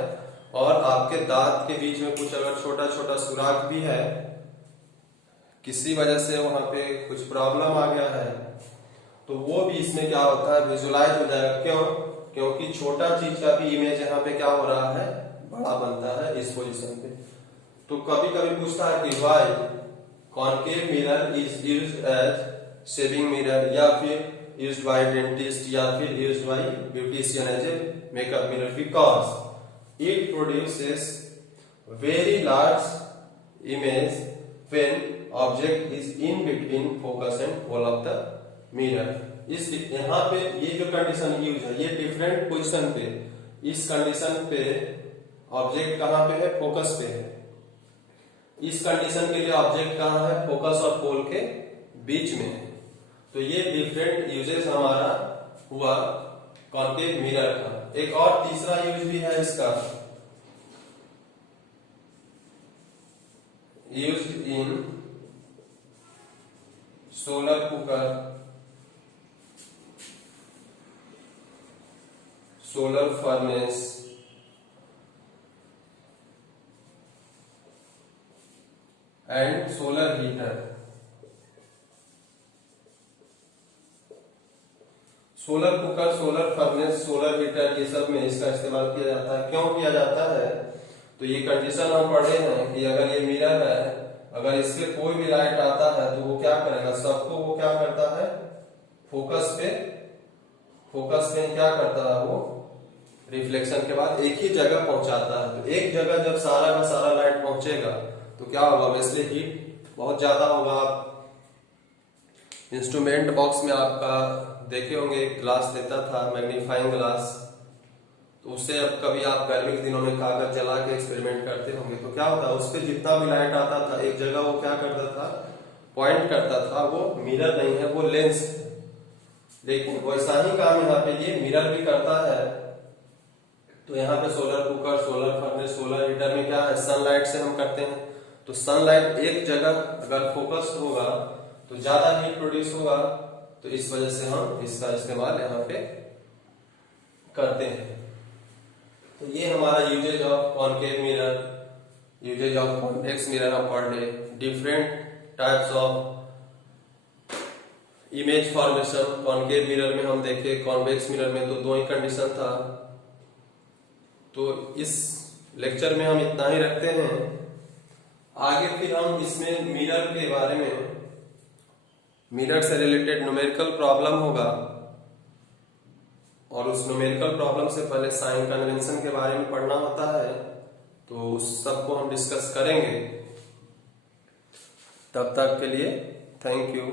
और आपके दांत के बीच में कुछ अगर छोटा छोटा सुराख भी है, किसी वजह से वहां पे कुछ प्रॉब्लम आ गया है, तो वो भी इसमें क्या होता है विजुलाइज हो जाएगा। क्यों? क्योंकि छोटा चीज का भी इमेज यहाँ पे क्या हो रहा है, बड़ा बनता है इस पोजीशन पे। तो कभी कभी पूछता है कि why concave mirror is used as shaving mirror, या फिर यूज्ड बाय डेंटिस्ट, या फिर used by beautician as a makeup mirror, because it produces very large image when object is in between focus and pole of the mirror. इस यहाँ पे ये जो condition use है ये डिफरेंट पोजीशन पे, इस कंडीशन पे ऑब्जेक्ट कहाँ पे है, फोकस पे है। इस कंडीशन के लिए ऑब्जेक्ट कहाँ है, फोकस और पोल के बीच में है। तो ये डिफरेंट यूजेस हमारा हुआ कॉनकेव मिरर का। एक और तीसरा यूज भी है इसका, used in solar cooker, solar furnace and solar heater. Solar cooker, solar furnace, solar heater, ये सब में इसका इस्तेमाल किया जाता है। क्यों किया जाता है? तो ये कंडीशन हम पढ़े हैं कि अगर ये मिरर है, अगर इस पे कोई भी लाइट आता है तो वो क्या करेगा, सबको वो क्या करता है, फोकस पे क्या करता है, वो रिफ्लेक्शन के बाद एक ही जगह पहुंचाता है। तो एक जगह जब सारा का सारा लाइट पहुंचेगा तो क्या होगा, वैसे हीट बहुत ज्यादा होगा। आप इंस्ट्रूमेंट बॉक्स में आपका देखे होंगे एक ग्लास देता था, मैग्नीफाइंग ग्लास, तो उससे अब कभी आप गर्मी के दिनों में कागज जला के एक्सपेरिमेंट करते होंगे, तो क्या होता है उस पर जितना भी लाइट आता था एक जगह वो क्या करता था, पॉइंट करता था। वो मिरर नहीं है, वो लेंस है। लेकिन वैसा ही काम यहाँ पे ये मिरर भी करता है। तो यहाँ पे solar cooker, solar furnace, solar heater में क्या है, सनलाइट से हम करते हैं। तो सनलाइट एक जगह अगर फोकस होगा तो ज्यादा हीट प्रोड्यूस होगा, तो इस वजह से हम इसका इस्तेमाल यहाँ पे करते हैं। तो ये हमारा usage of concave mirror, usage of convex mirror हम पढ़ ले। Different types of image formation concave mirror में हम देखे, कॉन्वेक्स मिरर में तो दो ही कंडीशन था। तो इस लेक्चर में हम इतना ही रखते हैं। आगे फिर हम इसमें मिरर के बारे में, मिरर से रिलेटेड न्यूमेरिकल प्रॉब्लम होगा, और उस न्यूमेरिकल प्रॉब्लम से पहले साइन कन्वेंशन के बारे में पढ़ना होता है, तो उस सबको हम डिस्कस करेंगे। तब तक के लिए थैंक यू।